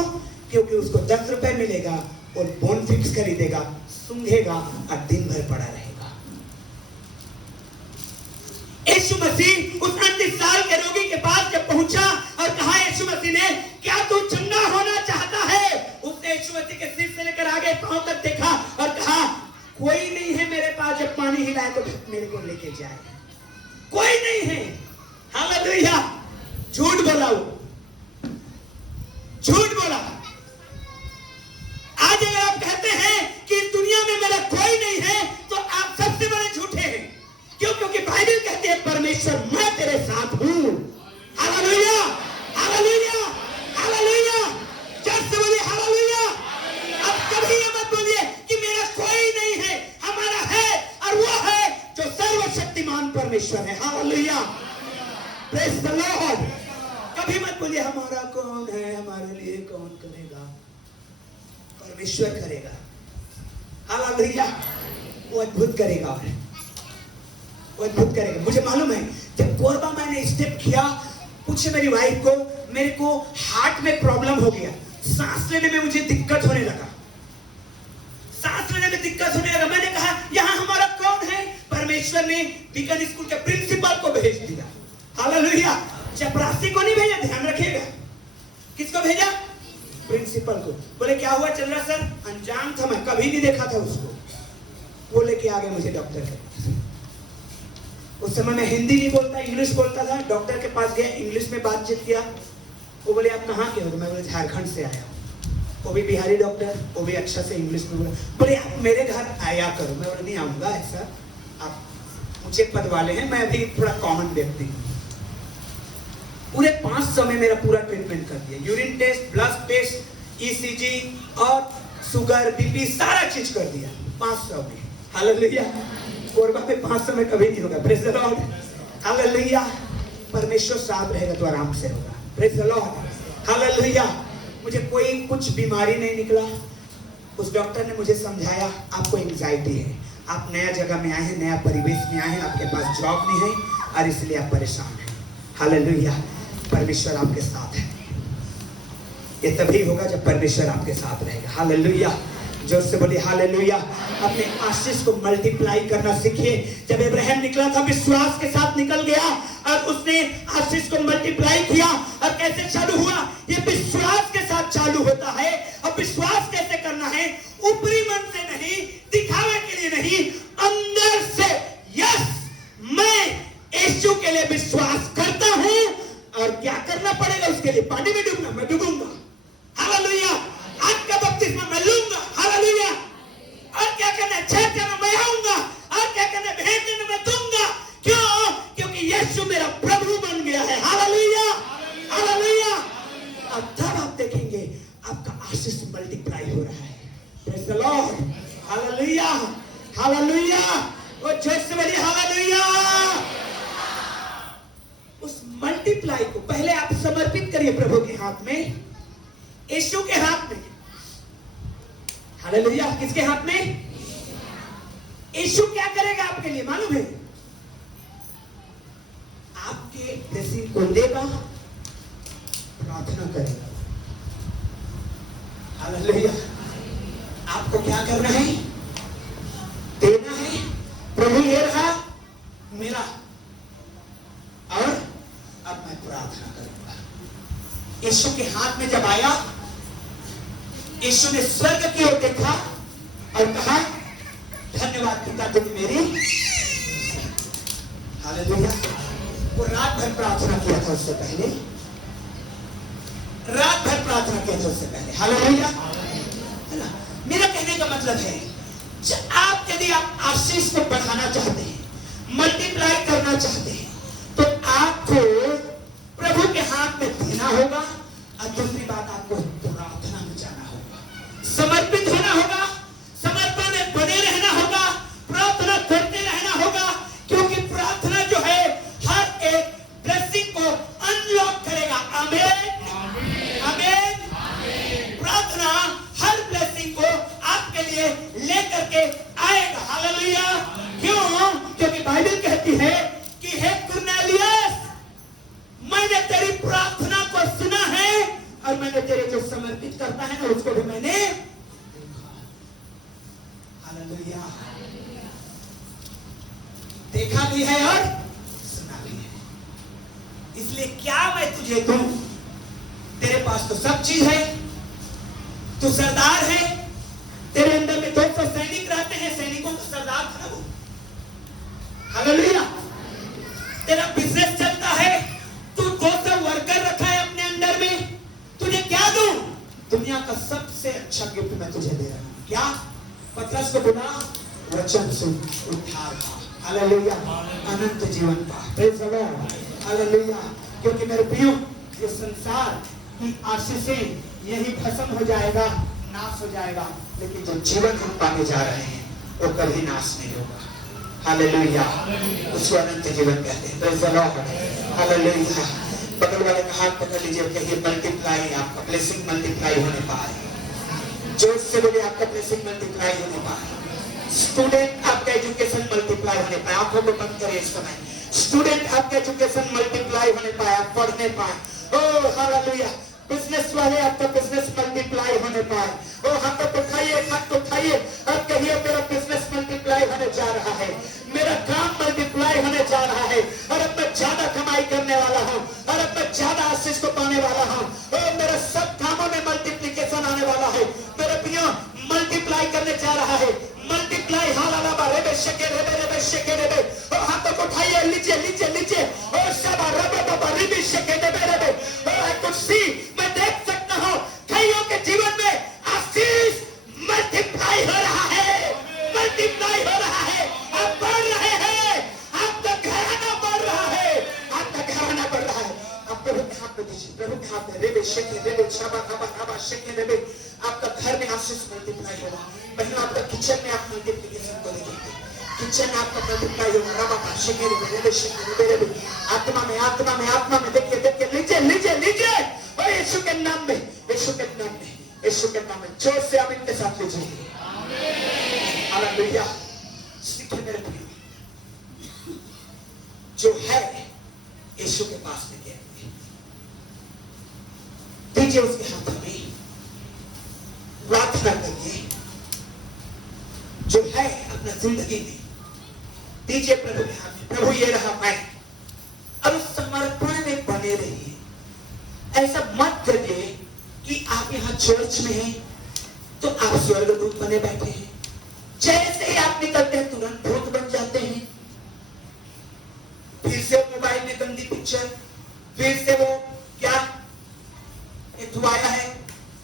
क्योंकि उसको 10 रुपए मिलेगा और बोन फिक्स खरीदेगा, सूंघेगा और दिन भर पड़ा रहेगा। यीशु मसीह उस 38 साल के रोगी के पास जब पहुंचा और कहा यीशु मसीह ने, क्या तू चंगा होना चाहता है? उसने यीशु मसीह के सिर से लेकर आगे पांव तक देखा और कहा, कोई नहीं है मेरे पास, जब पानी हिलाए तो मेरे को लेके जाए। कोई नहीं है। हालेलुया। झूठ बोला वो, झूठ बोला। आज अगर आप कहते हैं कि इस दुनिया में मेरा कोई नहीं है, तो आप सबसे बड़े झूठे हैं। क्यों? क्योंकि बाइबल कहती है, परमेश्वर मैं तेरे साथ हूं। Hallelujah, hallelujah, hallelujah. जस्ट बोलिए हालेलुया। अब कभी ये मत बोलिए कि मेरा कोई नहीं है, हमारा है, और वो है जो सर्वशक्तिमान परमेश्वर है। Hallelujah, praise the Lord. कभी मत बोलिए हमारा कौन है, हमारे लिए कौन करेगा? परमेश्वर करेगा। हालेलुया। वो अद्भुत करेगा, वो अद्भुत करेगा। मुझे मालूम है, जब कोरबा मैंने स्टेप किया, पूछे मेरी वाइफ को, मेरे को हार्ट में प्रॉब्लम हो गया, सांस लेने में मुझे दिक्कत होने लगा, सांस लेने में दिक्कत होने लगा। मैंने कहा यहां हमारा कौन है? परमेश्वर ने बीकन स्कूल के प्रिंसिपल को भेज दिया। हालेलुया। चपरासी को नहीं भेजा, ध्यान रखिएगा। किसको भेजा? प्रिंसिपल को। बोले क्या हुआ चल रहा? सर अनजान था, मैं कभी नहीं देखा था उसको। वो लेके आ गए मुझे डॉक्टर के पास। उस समय मैं हिंदी नहीं बोलता, इंग्लिश बोलता था। डॉक्टर के पास गया, इंग्लिश में बातचीत किया। वो बोले आप कहाँ के हो? मैं बोले झारखंड से आया हूँ। वो भी बिहारी डॉक्टर, वो भी अच्छा से इंग्लिश में बोला। बोले आप मेरे घर आया करो। मैं बोले नहीं आऊंगा, ऐसा आप ऊंचे पद वाले हैं, मैं अभी थोड़ा कॉमन व्यक्ति हूँ। पूरे 500 में मेरा पूरा ट्रीटमेंट कर दिया। Urine test, blood test, ECG और शुगर, बीपी, सारा चीज कर दिया 500 में। हालेलुया। कोरबा में 500 में कभी नहीं होगा। Praise the Lord. हालेलुया। परमेश्वर साथ रहेगा तो आराम से होगा। Praise the Lord, hallelujah. मुझे कोई कुछ बीमारी नहीं निकला। उस डॉक्टर ने मुझे समझाया आपको एंजाइटी है, आप नया जगह में आए हैं, नया परिवेश में आए हैं, आपके पास जॉब नहीं है और इसलिए आप परेशान हैं। हालेलुया, परमेश्वर आपके साथ है। ये तभी होगा जब परमेश्वर आपके साथ रहेगा। हालेलुया, जोर से बोलिए हालेलुया। अपने आशीष को मल्टीप्लाई करना सीखिए। जब इब्राहिम निकला था विश्वास के साथ निकल गया और उसने आशीष को मल्टीप्लाई किया। और कैसे चालू हुआ? ये विश्वास के साथ चालू होता है। अब विश्वास कैसे करना है? ऊपरी मन से नहीं, दिखावे के लिए नहीं, अंदर से। यस, मैं यीशु के लिए विश्वास करता हूं और क्या करना पड़ेगा उसके लिए? पानी में डूबना, मैं डूबूंगा। हालेलुया, आग का बपतिस्मा मैं लूंगा। हालेलुया, और क्या करना है? छेद करना मैं आऊंगा, और क्या करना है? भेंट देना मैं दूंगा। क्यों? क्योंकि यीशु मेरा प्रभु बन गया है। Hallelujah, hallelujah. अब तब आप देखेंगे आपका आशीष मल्टीप्लाई हो रहा है। Praise the Lord, hallelujah, hallelujah. वो जोर से बोलिए हालेलुया। उस मल्टीप्लाई को पहले आप समर्पित करिए प्रभु के हाथ में, यीशु के हाथ में। हालेलुया, किसके हाथ में? यीशु क्या करेगा आपके लिए मालूम है? आपके ब्लेसिंग को लेगा, प्रार्थना करेगा। हालेलुया, आपको क्या करना है? देना है। प्रभु ये रहा मेरा, और अब मैं प्रार्थना करूंगा। यीशु के हाथ में जब आया, यीशु ने स्वर्ग की ओर देखा और कहा धन्यवाद पिता तुम मेरी। हालेलुया। वो रात भर प्रार्थना किया था उससे पहले, रात भर प्रार्थना किया था उससे पहले। हालेलुया। मेरा कहने का मतलब है आप यदि आप आशीष को बढ़ाना चाहते हैं, मल्टीप्लाई करना चाहते हैं, तो आपको प्रभु के हाथ में देना होगा। और दूसरी बात, आपको प्रार्थना में जाना होगा, समर्पित होना होगा, समर्पण में बने रहना होगा, प्रार्थना करते रहना होगा। क्योंकि प्रार्थना जो है हर एक ब्लेसिंग को अनलॉक करेगा। आमीन, आमीन। प्रार्थना हर ब्लेसिंग को आपके लिए लेकर के आएगा। हालेलुया। क्यों? क्योंकि बाइबल कहती है कि हे कुरनेलियस, मैंने तेरी प्रार्थना को सुना है और मैंने तेरे जो समर्पित करता है ना उसको भी मैंने हालेलुया देखा भी है और सुना भी है। इसलिए क्या मैं तुझे दूं? तेरे पास तो सब चीज है, तू सरदार है, तेरे अंदर में 200 सैनिक रहते हैं, सैनिकों का सरदार था ना वो। हालेलुया। तेरा बिजनेस चलता है, तू 200 वर्कर रखा है अपने अंदर में, तुझे क्या दूं? दुनिया का सबसे अच्छा गिफ्ट मैं तुझे दे रहा हूं। क्या? पतरस को बुला, वचन सुन, उद्धार पा। हालेलुया, अनंत जीवन पा। Praise the Lord, hallelujah. क्योंकि मेरे प्रियो, ये संसार की आशीषें यही भस्म हो जाएगा, नाश हो जाएगा, लेकिन जो जीवन हम पाने जा रहे हैं वो कभी नाश नहीं होगा। हालेलुया, उसको अनंत जीवन कहते हैं। Praise the Lord, hallelujah. बगल वाले का हाथ पकड़ लीजिए, कहिए मल्टीप्लाई, आपका ब्लेसिंग मल्टीप्लाई होने पाए। जोर से बोलिए आपका ब्लेसिंग मल्टीप्लाई होने पाए। स्टूडेंट आपका एजुकेशन मल्टीप्लाई होने पाए। आंखों को बंद करिए इस समय। स्टूडेंट आपका एजुकेशन मल्टीप्लाई होने पाए, आप पढ़ने पाए। ओ हालेलुया। बिजनेस वाले आपका बिजनेस मल्टीप्लाई होने पाए। ओ हाथ को उठाइए, हाथ को उठाइए और कहिए मेरा बिजनेस मल्टीप्लाई होने जा रहा है, मेरा काम मल्टीप्लाई होने जा रहा है, और अब मैं ज्यादा कमाई करने वाला हूँ, और अब मैं ज्यादा आशीष को पाने वाला हूँ। ओ मेरा सब कामों में मल्टीप्लिकेशन आने वाला है। मेरे प्रियो, मल्टीप्लाई करने जा रहा है, मल्टीप्लाई। हालाला रेबे शके रेबे रेबे शके रेबे। ओ हाथों को उठाइए, लीजिए लीजिए लीजिए। ओ शबा रेबे बाबा रेबे शके रेबे रेबे। ओ आई कुड सी, मैं देख सकता हूँ कईयों के जीवन में आशीष मल्टीप्लाई हो रहा है, मल्टीप्लाई हो रहा है। आप बढ़ रहे हैं, आपका घराना बढ़ रहा है, आपका घराना बढ़ रहा है। आप प्रभु के हाथ में दीजिए, प्रभु के हाथ में रेबे शके रेबे शबा खबा खबा शके रेबे। आपका घर में आशीष मल्टीप्लाई होगा। बहनों, आपका किचन में आप मल्टीप्लिकेशन को देखेंगे, किचन आपका मल्टीप्लाई होगा। रबा का शिकेरी मेरे आत्मा में देखिए लीजिए लीजिए लीजिए। और यीशु के नाम में, यीशु के नाम में, यीशु के नाम में जोर से आमीन के साथ लीजिए। हालेलुया। सीखिए मेरे प्रिय, जो है यीशु के पास लेके दीजिए उसके हाथ में, प्रार्थना करिए। जो है अपना जिंदगी में दीजिए प्रभु के हाथ में। प्रभु ये रहा मैं। अब उस समर्पण में बने रहिए। ऐसा मत करिए कि आप यहाँ चर्च में हैं तो आप स्वर्गदूत बने बैठे हैं, जैसे ही आप निकलते हैं तुरंत भूत बन जाते हैं। फिर से मोबाइल में गंदी पिक्चर, फिर से वो क्या दुआया है,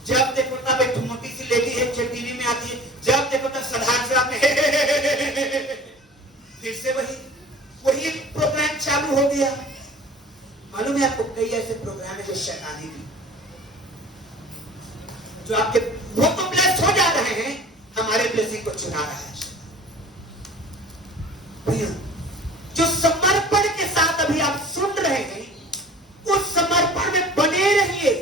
जब देखो तब एक मोटी सी लेडी है जो टीवी में आती है, जब देखो तब सदाचार में फिर से वही प्रोग्राम चालू हो गया। मालूम है आपको कई ऐसे प्रोग्राम है जो शैतानी की, जो आपके वो तो ब्लेस हो जा रहे हैं, हमारे ब्लेसिंग को चुरा रहा है। जो समर्पण के साथ अभी आप सुन रहे हैं, उस समर्पण में बने रहिए।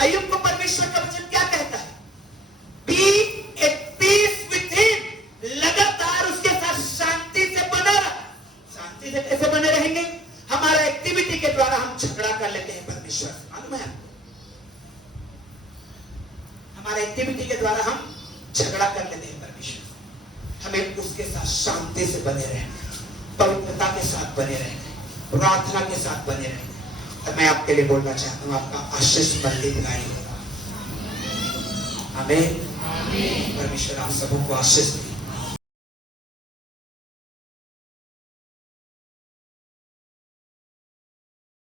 अय्यूब को परमेश्वर का वचन क्या कहता है? Be at peace with him, लगातार उसके साथ शांति से बना रहा। शांति से कैसे बने रहेंगे? हमारा एक्टिविटी के द्वारा हम झगड़ा कर लेते हैं परमेश्वर से, मालूम है? हमारा एक्टिविटी के द्वारा हम झगड़ा कर लेते हैं परमेश्वर से। हमें उसके साथ शांति से बने रहना, पवित्रता के साथ बने रहना, प्रार्थना के साथ बने रहना। और मैं आपके लिए बोलना चाहता हूँ, आपका आशीष मल्टीप्लाई होगा। आमीन। परमेश्वर आप सबों को आशीष